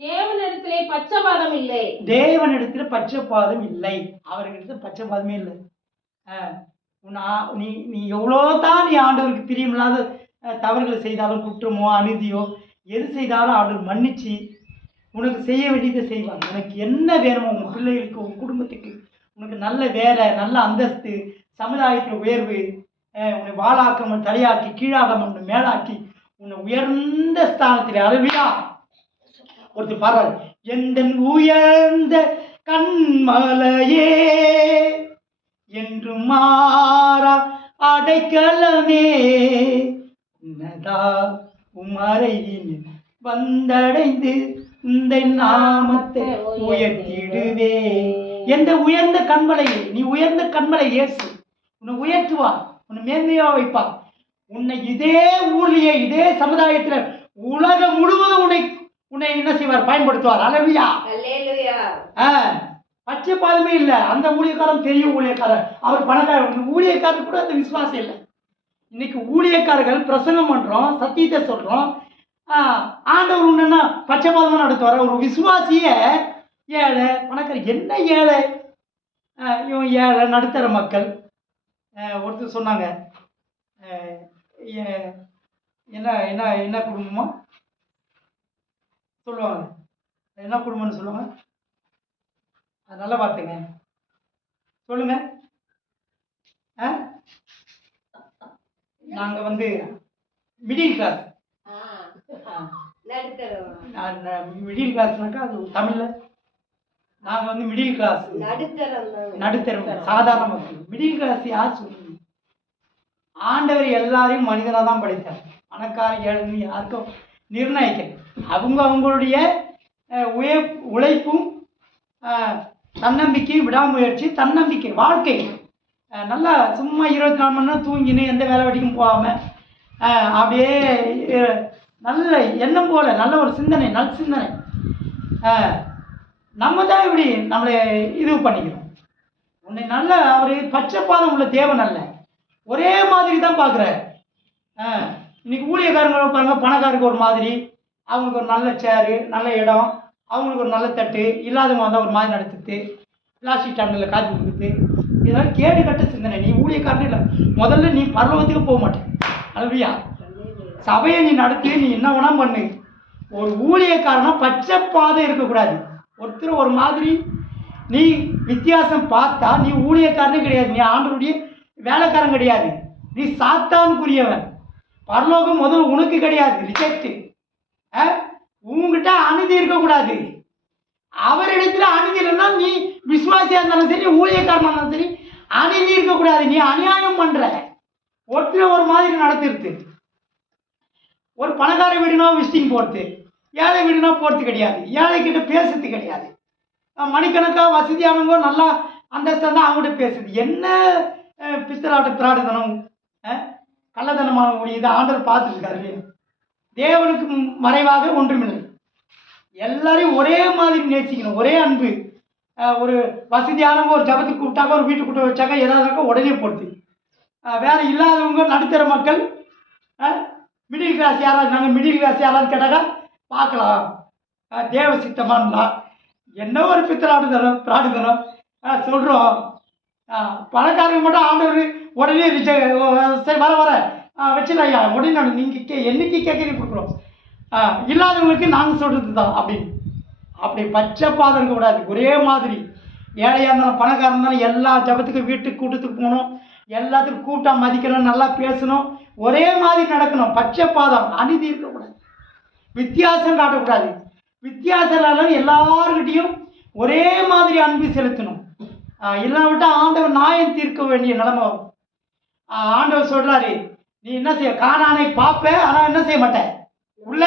தேவனிடத்திலே பட்சபாதம் இல்லை. தேவனிடத்துல பட்சபாதம் இல்லை. அவர்கிட்ட பட்சபாதமே இல்லை. நீ எவ்வளோதான் நீ ஆண்டவருக்கு பிரியமில்லாத தவறுகளை செய்தாலும், குற்றமோ அநீதியோ எது செய்தாலும் ஆண்டவர் மன்னிச்சு உனக்கு செய்ய வேண்டியதை செய்வாங்க. உனக்கு என்ன வேணுமோ, உங்கள் பிள்ளைகளுக்கு, உங்கள் குடும்பத்துக்கு, உனக்கு நல்ல வேலை, நல்ல அந்தஸ்து, சமுதாயத்தில் உயர்வு, உன்னை வாழாக்காமல் தலையாக்கி, கீழாகாமல் மேலாக்கி, உன்னை உயர்ந்த ஸ்தானத்தில் அருவியா ஒருத்தர் பாடுறாரு. எந்த உயர்ந்த கண்மலையே என்று மாறா அடைக்கலமே, உன்னதா உமறையின் வந்தடைந்து இந்த நாமத்தை உயர்த்திடுவே. எந்த உயர்ந்த கண்மலையே, நீ உயர்ந்த கண்மலை இயேசு உன்னை உயர்த்துவார், உன்னை மேன்மையா வைப்பார். உன்னை இதே ஊர்லயே, இதே சமுதாயத்தில், உலகம் முழுவதும் உன்னை என்ன செய்வார்? பயன்படுத்துவார். அல்லேலூயா. பட்சபாதமே இல்லை. அந்த ஊழியக்காரன் பெரிய ஊழியக்காரர், அவர் பணக்காரர். ஊழியக்காரர் கூட அந்த விசுவாசம் இல்லை. இன்னைக்கு ஊழியக்காரர்கள் பிரசங்கம் பண்றோம், சத்தியத்தை சொல்றோம், ஆண்டவர் ஒன்றுன்னா பட்சபாதமாக நடத்துவார். ஒரு விசுவாசிய ஏழை பணக்காரர். என்ன ஏழை? இவன் ஏழை, நடுத்தர மக்கள். ஒருத்தர் சொன்னாங்க, என்ன என்ன என்ன குடும்பமா சொல்லுவாங்க, என்ன குடும்பம்னு சொல்லுவாங்க, அது நல்ல வார்த்தைங்க, சொல்லுங்க. நாங்கள் மிடில் கிளாஸ், நடுத்தரம் மிடில் கிளாஸ்னாக்கா அது தமிழில் நாங்கள் வந்து மிடில் கிளாஸ், நடுத்தரம் தான். நடுத்தரம், சாதாரண மக்கள். மிடில் கிளாஸ் யார் சொல்லுங்க? ஆண்டவர் எல்லாரையும் மனிதனாக தான் படைத்தார். பணக்கார ஏழைன்னு யாருக்கும் நிர்ணயிக்க. அவங்க அவங்களுடைய உழைப்பும் தன்னம்பிக்கையும் விடாமுயற்சி, தன்னம்பிக்கை வாழ்க்கை நல்லா சும்மா 24 மணி நேரம் தூங்கின்னு எந்த வேலை வெட்டிக்கும் போகாமல் அப்படியே நல்ல எண்ணம் போல நல்ல ஒரு சிந்தனை, நல் சிந்தனை. நம்ம தான் இப்படி நம்மளை இது பண்ணிக்கிறோம். உன்னை நல்ல அவர் பச்சைப்பாதம் உள்ள தேவன் அல்ல, ஒரே மாதிரி தான் பார்க்குறாரு. இன்னைக்கு ஊழியக்காரங்க வைப்பாங்க, பணக்காரருக்கு ஒரு மாதிரி, அவங்களுக்கு ஒரு நல்ல சேரு, நல்ல இடம், அவங்களுக்கு ஒரு நல்ல தட்டு, இல்லாதவங்க வந்தால் ஒரு மாதிரி நடத்துது, பிளாஸ்டிக் டம்ளரில் காய்ச்சி கொடுக்குது. இதெல்லாம் கேடு கட்ட சிந்தனை. நீ ஊழியக்காரன் இல்லை, முதல்ல நீ பரலோகத்துக்கு போக மாட்டேன். அல்லையா? சபையை நீ நடத்தி நீ என்ன வேணா பண்ணு. ஒரு ஊழியக்காரனா பச்சை பாதை இருக்கக்கூடாது. ஒருத்தர் ஒரு மாதிரி நீ வித்தியாசம் பார்த்தா நீ ஊழியக்காரனே கிடையாது, நீ ஆண்டவருடைய வேலைக்காரன் கிடையாது, நீ சாத்தானுக்குரியவன். பரலோகம் முதல்ல உனக்கு கிடையாது, ரிஜெக்ட். உங்ககிட்ட அநீதி இருக்கக்கூடாது. அவரிடத்துல அநீதி இல்லைன்னா நீ விசுவாசியா இருந்தாலும் சரி, ஊழியக்காரனா இருந்தாலும் சரி, அநீதி இருக்கக்கூடாது. நீ அநியாயம் பண்ற. ஒருத்தர் ஒரு மாதிரி நடத்திருது. ஒரு பணக்கார வீடுனா விசிட்டிங் போகிறது, ஏழை வீடுனா போகிறது கிடையாது, ஏழை கிட்ட பேசுறது கிடையாது. மணிக்கணக்காக வசதியானவங்க நல்லா அந்தஸ்தாக தான் அவங்ககிட்ட பேசுது. என்ன பித்தலாட்ட பிராடுதனம், கள்ளத்தனமான முடியுது ஆண்டவர் பார்த்துருக்காரு இல்லையா? தேவனுக்கு மறைவாக ஒன்றுமில்லை. எல்லாரையும் ஒரே மாதிரி நேசிக்கணும், ஒரே அன்பு. ஒரு வசதியானவங்க ஒரு ஜபத்துக்கு கூப்பிட்டாங்க, ஒரு வீட்டுக்கு கூட்ட வச்சாங்க, ஏதாவதுனாக்கா உடனே போடுது. வேறு இல்லாதவங்க நடுத்தர மக்கள், மிடில் கிளாஸ் யாராவது, நாங்கள் மிடில் கிளாஸ் யாராவது கேட்டாக்கா பார்க்கலாம், தேவ சித்தமானா என்ன ஒரு பித்தலாடுதனம் பிராடுதனம் சொல்கிறோம். பணக்காரங்க மட்டும் ஆண்டவர் உடனே சரி வர வச்சுல ஐயா உடனே நீங்கள் என்னைக்கு கேட்குறீங்க கொடுக்குறோம். இல்லாதவங்களுக்கு நாங்கள் சொல்கிறது தான் அப்படின்னு. அப்படி பச்சை பாதம் இருக்கக்கூடாது. ஒரே மாதிரி ஏழையாக இருந்தாலும் பணக்காரன் இருந்தாலும் எல்லா ஜபத்துக்கும் வீட்டுக்கு கூட்டத்துக்கு போகணும், எல்லாத்துக்கும் கூப்பிட்டா மதிக்கணும், நல்லா பேசணும், ஒரே மாதிரி நடக்கணும். பச்சை பாதம், அநீதி இருக்கக்கூடாது, வித்தியாசம் காட்டக்கூடாது. வித்தியாசம் இல்லாமல் எல்லாருக்கிட்டையும் ஒரே மாதிரி அன்பு செலுத்தணும். இல்லாவிட்டால் ஆண்டவர் நியாயம் தீர்க்க வேண்டிய நிலைமை வரும். ஆண்டவர் சொல்கிறாரு, நீ என்ன செய்ய, கானானை பார்ப்ப, ஆனால் என்ன செய்ய மாட்டேன், உள்ள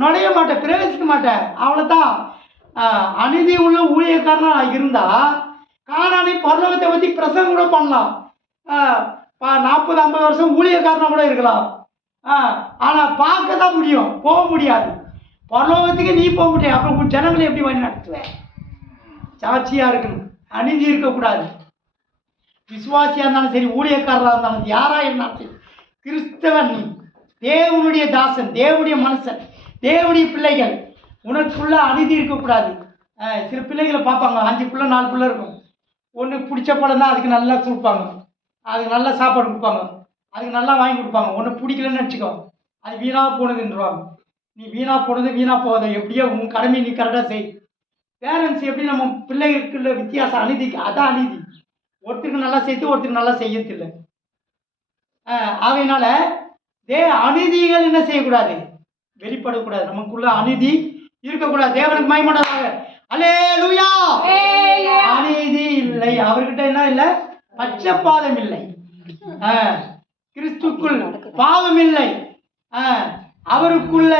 நுழைய மாட்டேன், பிரவேசிக்க மாட்டேன். அவ்வளோதான். அநீதி உள்ள ஊழியக்காரனா இருந்தால் கானானை பரலோகத்தை பற்றி பிரசங்கம் கூட பண்ணலாம். 40-50 வருஷம் ஊழியக்காரனா கூட இருக்கலாம். ஆனால் பார்க்க தான் முடியும், போக முடியாது. பரலோகத்துக்கு நீ போக முடியாது. அப்புறம் உன் ஜனங்களை எப்படி வழி நடத்துவேன்? சாட்சியாக இருக்கணும், அநீதி இருக்கக்கூடாது. விசுவாசியாக இருந்தாலும் சரி, ஊழியக்காரராக இருந்தாலும் யாராக இருந்தாலும் சரி, கிறிஸ்தவன் நீ, தேவனுடைய தாசன், தேவனுடைய மனுஷன், தேவனுடைய பிள்ளைகள், உனக்குள்ள அநீதி இருக்கக்கூடாது. சில பிள்ளைகளை பார்ப்பாங்க, 5 பிள்ளை 4 பிள்ளை இருக்கும். ஒன்று பிடிச்ச படம் தான் அதுக்கு நல்லா கொடுப்பாங்க, அதுக்கு நல்லா சாப்பாடு கொடுப்பாங்க, அதுக்கு நல்லா வாங்கி கொடுப்பாங்க. ஒன்று பிடிக்கலன்னு நினச்சிக்கோ, அது வீணாக போனதுன்றாங்க. நீ வீணாக போனது வீணாக போகாத, எப்படியோ உன் கடமை நீ கரெக்டாக செய். பேரண்ட்ஸ் எப்படி நம்ம பிள்ளைகளுக்குள்ள வித்தியாசம், அநீதிக்கு அதான் அநீதி. ஒருத்தருக்கு நல்லா செய்து ஒருத்தருக்கு நல்லா செய்யறதில்லை. அதனால அநீதிகள் என்ன செய்யக்கூடாது, வெளிப்படக்கூடாது. நமக்குள்ள அநீதி இருக்கக்கூடாது. தேவனுக்கு மகிமையாக அல்லேலூயா. அநீதி இல்லை அவர்கிட்ட, என்ன இல்லை, பட்சபாதம் இல்லை, கிறிஸ்துக்குள் பாவம் இல்லை, அவருக்குள்ள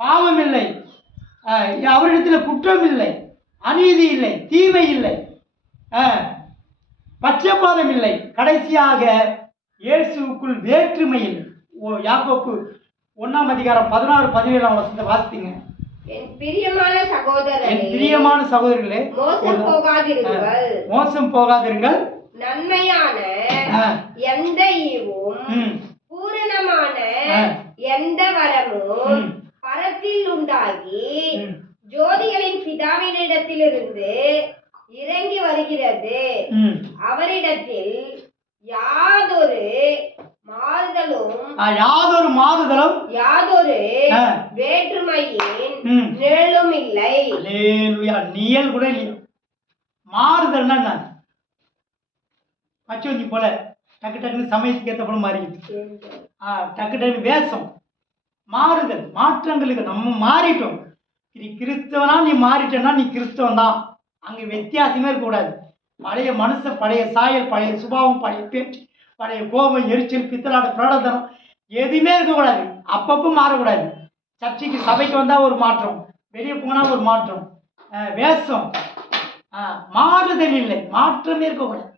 பாவம் இல்லை, அவரிடத்தில் குற்றம் இல்லை, அநீதி இல்லை, தீமை இல்லை, பட்சபாதம் இல்லை. கடைசியாக இயேசுவுக்குள் வேற்றுமை இல்லை. யாக்கோப்பு 1ஆம் அதிகாரம் 16-17 வசனத்தை வாசித்தீங்க. என் பிரியமான சகோதரர்களே, மோசம் போகாதிருங்கள், நன்மையான எந்த ஈவும் பூரணமான எந்த வரமும் பரத்தில் உண்டாகி ஜோதிகளின் பிதாவினிடத்திலிருந்து இறங்கி வருகிறது. அவரிடத்தில் யாதொரு மாறுதலும் யாதொரு வேற்றுமையின் நிழலும் இல்லை. நிழல் கூட இல்லை. மாறுதல்னா என்ன? பச்சோந்தி போல டக்கு டக்குன்னு சமயத்துக்கு ஏற்ற போல மாறிக்கிட்டு, டக்கு டக்குன்னு வேஷம், மாறுதல், மாற்றங்களுக்கு நம்ம மாறிட்டோம். நீ கிறிஸ்தவனா நீ மாறிட்டேன்னா நீ கிறிஸ்தவன் தான். அங்கே வித்தியாசமே இருக்கக்கூடாது. பழைய மனுஷன், பழைய சாயல், பழைய சுபாவம், பழைய பேச்சு, பழைய கோபம், எரிச்சல், பித்தலாட பிரடதனம் எதுவுமே இருக்கக்கூடாது. அப்பப்போ மாறக்கூடாது. சர்ச்சைக்கு சபைக்கு வந்தால் ஒரு மாற்றம், வெளியே போனால் ஒரு மாற்றம், வேஷம், மாறுதல் இல்லை, மாற்றமே இருக்கக்கூடாது.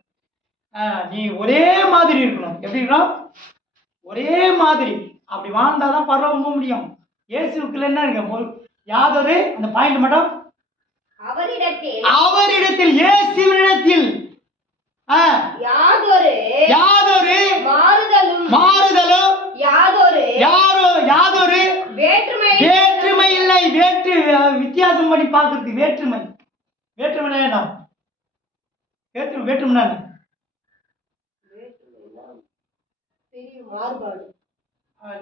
நீ ஒரே மாதிரி இருக்கணும். எப்படின்னா ஒரே மாதிரி அப்படி வாழ்ந்தாதான் பரவாயில்ல போக முடியும். இயேசுக்குள்ள என்ன இருக்கு? யாதொரு அந்த பாயிண்ட் மட்டும் அவரிடத்தில் இயேசுவினிடத்தில் யாதொரு மாறுதலும் யாதொரு வேற்றுமை இல்லை. வித்தியாசம் பண்ணி பார்க்கறது வேற்றுமை. வேற்றுமை என்ன? வேற்றுமை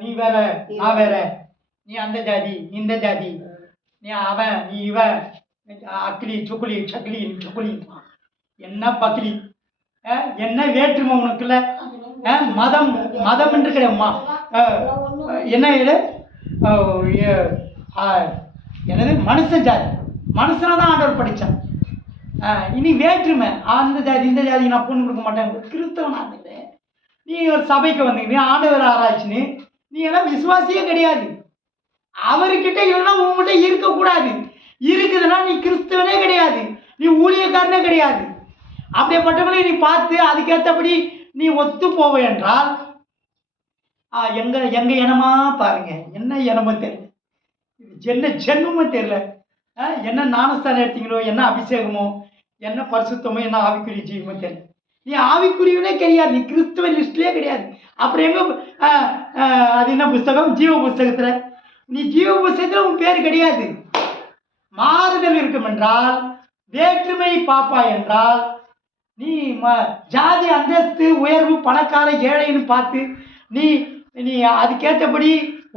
நீ வேற நான் வேற, நீ அந்த ஜாதி இந்த ஜாதி, நீ அவன் நீ இவன், அக்கிலி சுக்குலி சக்கிலி சுக்குலி, என்ன பக்கிலி, என்ன வேற்றுமை உனக்குள்ள? மதம் மதம் என்று கிடையாது. என்ன இது? என்னது? மனுஷன் ஜாதி. மனுஷனை தான் ஆண்டவர் படித்தான். இனி வேற்றுமை, அந்த ஜாதி இந்த ஜாதி நான் பொண்ணு கொடுக்க மாட்டேன். கிறிஸ்தவனா இருந்துட்டு நீ ஒரு சபைக்கு வந்தீங்க, ஆண்டவர் ஆராய்ச்சின்னு நீ எல்லாம் விசுவாசியே கிடையாது. அவர்கிட்ட இல்லைன்னா உங்ககிட்ட இருக்கக்கூடாது. இருக்குதுன்னா நீ கிறிஸ்தவனே கிடையாது, நீ ஊழியக்காரனே கிடையாது. அப்படிப்பட்டவங்களை நீ பார்த்து அதுக்கேற்றபடி நீ ஒத்து போவ என்றால் எங்க இனமா பாருங்க, என்ன இனமோ தெரியல, என்ன ஜென்மமோ தெரியல, என்ன ஞானஸ்தானம் எடுத்தீங்களோ, என்ன அபிஷேகமோ, என்ன பரிசுத்தமோ, என்ன ஆவிக்குரிய ஜீவமோ தெரியல. நீ ஆவிக்குரியவனே கிடையாது, நீ கிறிஸ்துவ லிஸ்ட்லேயே கிடையாது. அப்புறம் எங்க அது என்ன புஸ்தகம்? ஜீவ புஸ்தகத்தில். நீ ஜீவ புஸ்தகத்தில் உன் பேர் கிடையாது. மாறுதல் இருக்கும் என்றால், வேற்றுமை பாப்பா என்றால், நீ ஜாதி அந்தஸ்து உயர்வு பணக்கார ஏழைன்னு பார்த்து நீ நீ அதுக்கேற்றபடி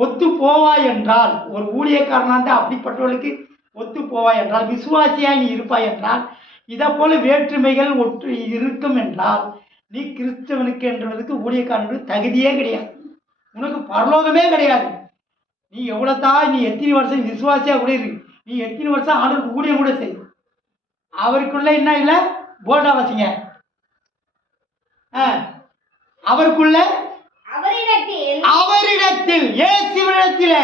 ஒத்து போவாய் என்றால், ஒரு ஊழியக்காரனாக அப்படிப்பட்டவர்களுக்கு ஒத்து போவாய் என்றால், விசுவாசியாய் நீ இருப்பாய் என்றால், இதை போல வேற்றுமைகள் ஒற்று இருக்கும் என்றால், நீ கிறிஸ்தவனுக்கு என்றதுக்கு ஊழியக்காரனுக்கு தகுதியே கிடையாது. உனக்கு பரலோகமே கிடையாது. நீ எவ்வளோதான், நீ எத்தனை வருஷம் விசுவாசியாக கூட இருக்கு, நீ எத்தனை வருஷம் ஆண்டவருக்கு ஊழியம் கூட செய், அவருக்குள்ள என்ன இல்லை? போல்டா வசிங்க. அவருக்குள்ள அவரிடத்தில் இயேசுவினிடத்தில்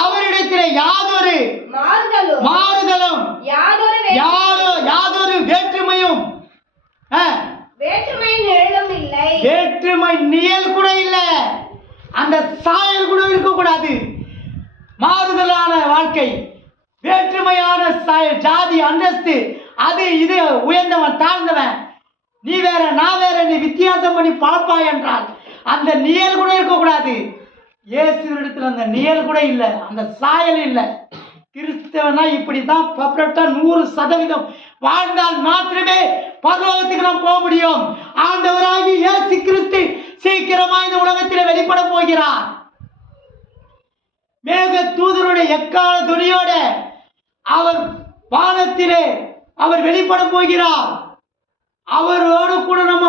அவரிடத்தில் யாதொரு மாறுதலும் யாதொரு வேற்றுமையும் வேற்றுமை நிழல் கூட இல்லை, அந்த சாயல் கூட இருக்கக்கூடாது. மாறுதலான வாழ்க்கை, வேற்றுமையான சாயல், ஜாதி அந்தஸ்து, அது இது, உயர்ந்தவன் தாழ்ந்தவன், நீ வேற நான் வேற, நீ வித்தியாசம் பண்ணி பார்ப்பாய் என்றால் அந்த நிழல் கூட இருக்கக்கூடாது. இயேசுவினிடத்தில் அந்த நிழல் கூட இல்லை, அந்த சாயல் இல்லை. கிறிஸ்தவனா இப்படி தான் பர்ஃபெக்டா 100% வாழ்ந்தால் மாத்திரமே பரலோகத்துக்கு நாம் போக முடியும். ஆண்டவராகிய இயேசு கிறிஸ்து சீக்கிரமா இந்த உலகத்தில் வெளிப்பட போகிறார். மேக தூதருடைய எக்கால துணியோட அவர் வானத்திலே அவர் வெளிப்பட போகிறார். அவரோடு கூட நம்ம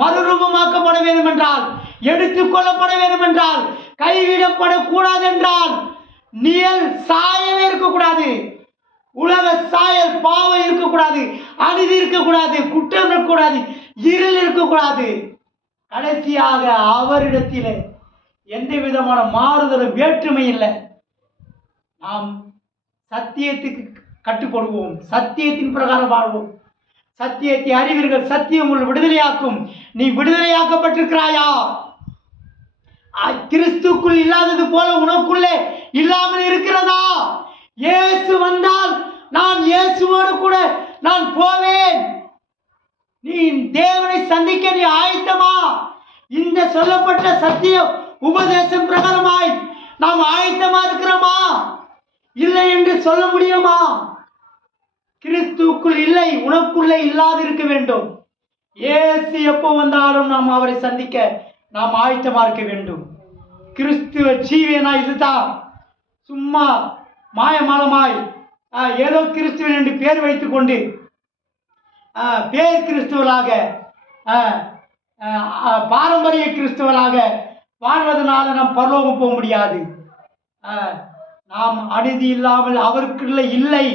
மறுரூபமாக்கப்பட வேண்டும் என்றால், எடுத்துக்கொள்ளப்பட வேண்டும் என்றால், கைவிடப்படக்கூடாது என்றால், நிழல் சாயல் இருக்கக்கூடாது, உலக சாயல் பாவம் இருக்கக்கூடாது, அநீதி இருக்கக்கூடாது, குற்றம் இருக்கக்கூடாது, இருள் இருக்கக்கூடாது. கடைசியாக அவரிடத்தில் எந்த விதமான மாறுதலும் வேற்றுமை இல்லை. நாம் சத்தியத்துக்கு கட்டுப்படுவோம், சத்தியத்தின் பிரகாரம் வாழ்வோம். சத்தியத்தை அறிவீர்கள், சத்தியம் உங்களை விடுதலையாக்கும். நீ விடுதலையாக்கப்பட்டிருக்கிறாயா? கிறிஸ்துக்குள் இல்லாதது போல உனக்குள்ளே இல்லாமல் இருக்கிறதா? இயேசு வந்தால் நான் இயேசுவோடு கூட நான் போவேன். நீ தேவனை சந்திக்க நீ ஆயத்தமா? இந்த சொல்லப்பட்ட சத்திய உபதேசம் பிரகாரமாய் நாம் ஆயத்தமா இருக்கிறோமா? இல்லை என்று சொல்ல முடியுமா? கிறிஸ்துக்குள் இல்லை, உனக்குள்ளே இல்லாது இருக்க வேண்டும். இயேசு எப்போ வந்தாலும் நாம் அவரை சந்திக்க நாம் ஆயத்தமா இருக்க வேண்டும். கிறிஸ்துவ ஜீவனா இதுதான். சும்மா மாயமாலமாய் ஏதோ கிறிஸ்துவன் என்று பேர் வைத்துக் கொண்டு பேர் கிறிஸ்துவலாக பாரம்பரிய கிறிஸ்துவலாக வாழ்வதனால நாம் பரலோகம் போக முடியாது. நாம் அநீதி இல்லாமல் அவருக்குள்ள இல்லை.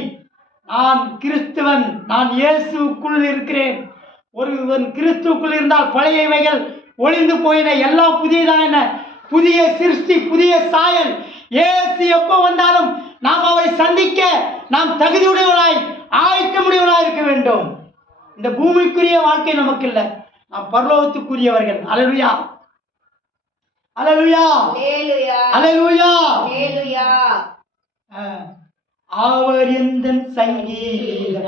நான் கிறிஸ்துவன், நான் இயேசுக்குள் இருக்கிறேன். ஒருவன் கிறிஸ்துவுக்குள் இருந்தால் பழையவைகள் ஒளிந்து போயின, எல்லாம் புதியதான, புதிய சிருஷ்டி, புதிய சாயல். இயேசு எப்போ வந்தாலும் நாம் அவரை சந்திக்க நாம் தகுதியுடையவராய் ஆயத்தமுடையவராய் இருக்க வேண்டும். இந்த பூமிக்குரிய வாழ்க்கை நமக்கு இல்லை, நாம் பரலோகத்துக்குரியவர்கள். அல்லேலூயா, அல்லேலூயா, அல்லேலூயா, அல்லேலூயா. அவர் எந்தன் சங்கீதமானவர்,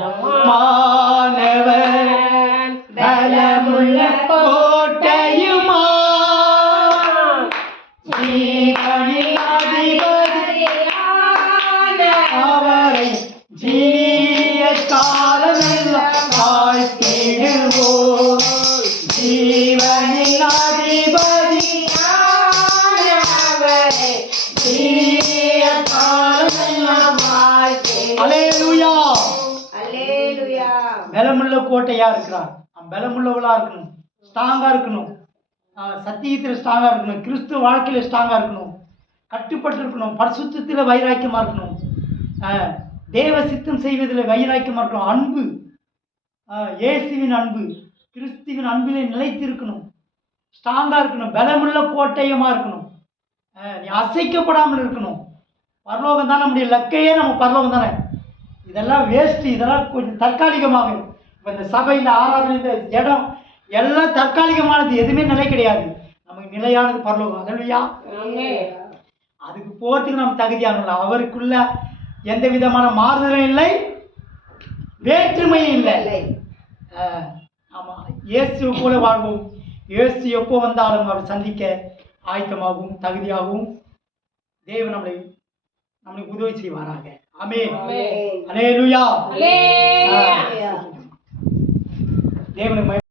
பலமுள்ள கோட்டையுமா, ஜீவனின் அதிபதியான அவரை ஜீவிய காலமெல்லாம் வாழ்த்திடுவோம். ஜீவனின் அதிபதியான அவரை ஜீவிய காலமெல்லாம் வாழ்த்திடுவோம். அல்லேலூயா, அல்லேலூயா. பலமுள்ள கோட்டையா இருக்கிறார். பலமுள்ளவளா இருக்கணும், ஸ்ட்ராங்கா இருக்கணும், சத்தியத்தில் ஸ்ட்ராங்கா இருக்கணும், கிறிஸ்துவ வாழ்க்கையில ஸ்ட்ராங்கா இருக்கணும், கட்டுப்பட்டு இருக்கணும், பரிசுத்தத்தில் வைராக்கியமா இருக்கணும், தேவ சித்தம் செய்வதில் வைராக்கியமா இருக்கணும், அன்பு, இயேசுவின் அன்பு, கிறிஸ்துவின் அன்பிலே நிலைத்து இருக்கணும், ஸ்ட்ராங்கா இருக்கணும், பலமுள்ள கோட்டையமா இருக்கணும், நீ அசைக்கப்படாமல் இருக்கணும். பரலோகம் தான் நம்முடைய லக்கையே, நம்ம பரலோகம் தானே. இதெல்லாம் வேஸ்ட்டு, இதெல்லாம் கொஞ்சம் தற்காலிகமாக. இப்போ இந்த சபையில் ஆராதனை, இந்த இடம் எல்லாம் தற்காலிகமானது, எதுவுமே நிலை கிடையாது. நமக்கு நிலையானது பரலோகம். அல்லேலூயா. அதுக்கு போகிறதுக்கு நம்ம தகுதியானோம். அவருக்குள்ள எந்த விதமான மாறுதலும் இல்லை, வேற்றுமையும் இல்லை. ஆமாம், இயேசு போல வாழ்வோம். இயேசு எப்போ வந்தாலும் அவர் சந்திக்க ஆயத்தமாகவும் தகுதியாகவும் தேவன் நம்மளுக்கு உதவி செய்வாராக. ஆமென். அல்லேலூயா. தேவனுக்கு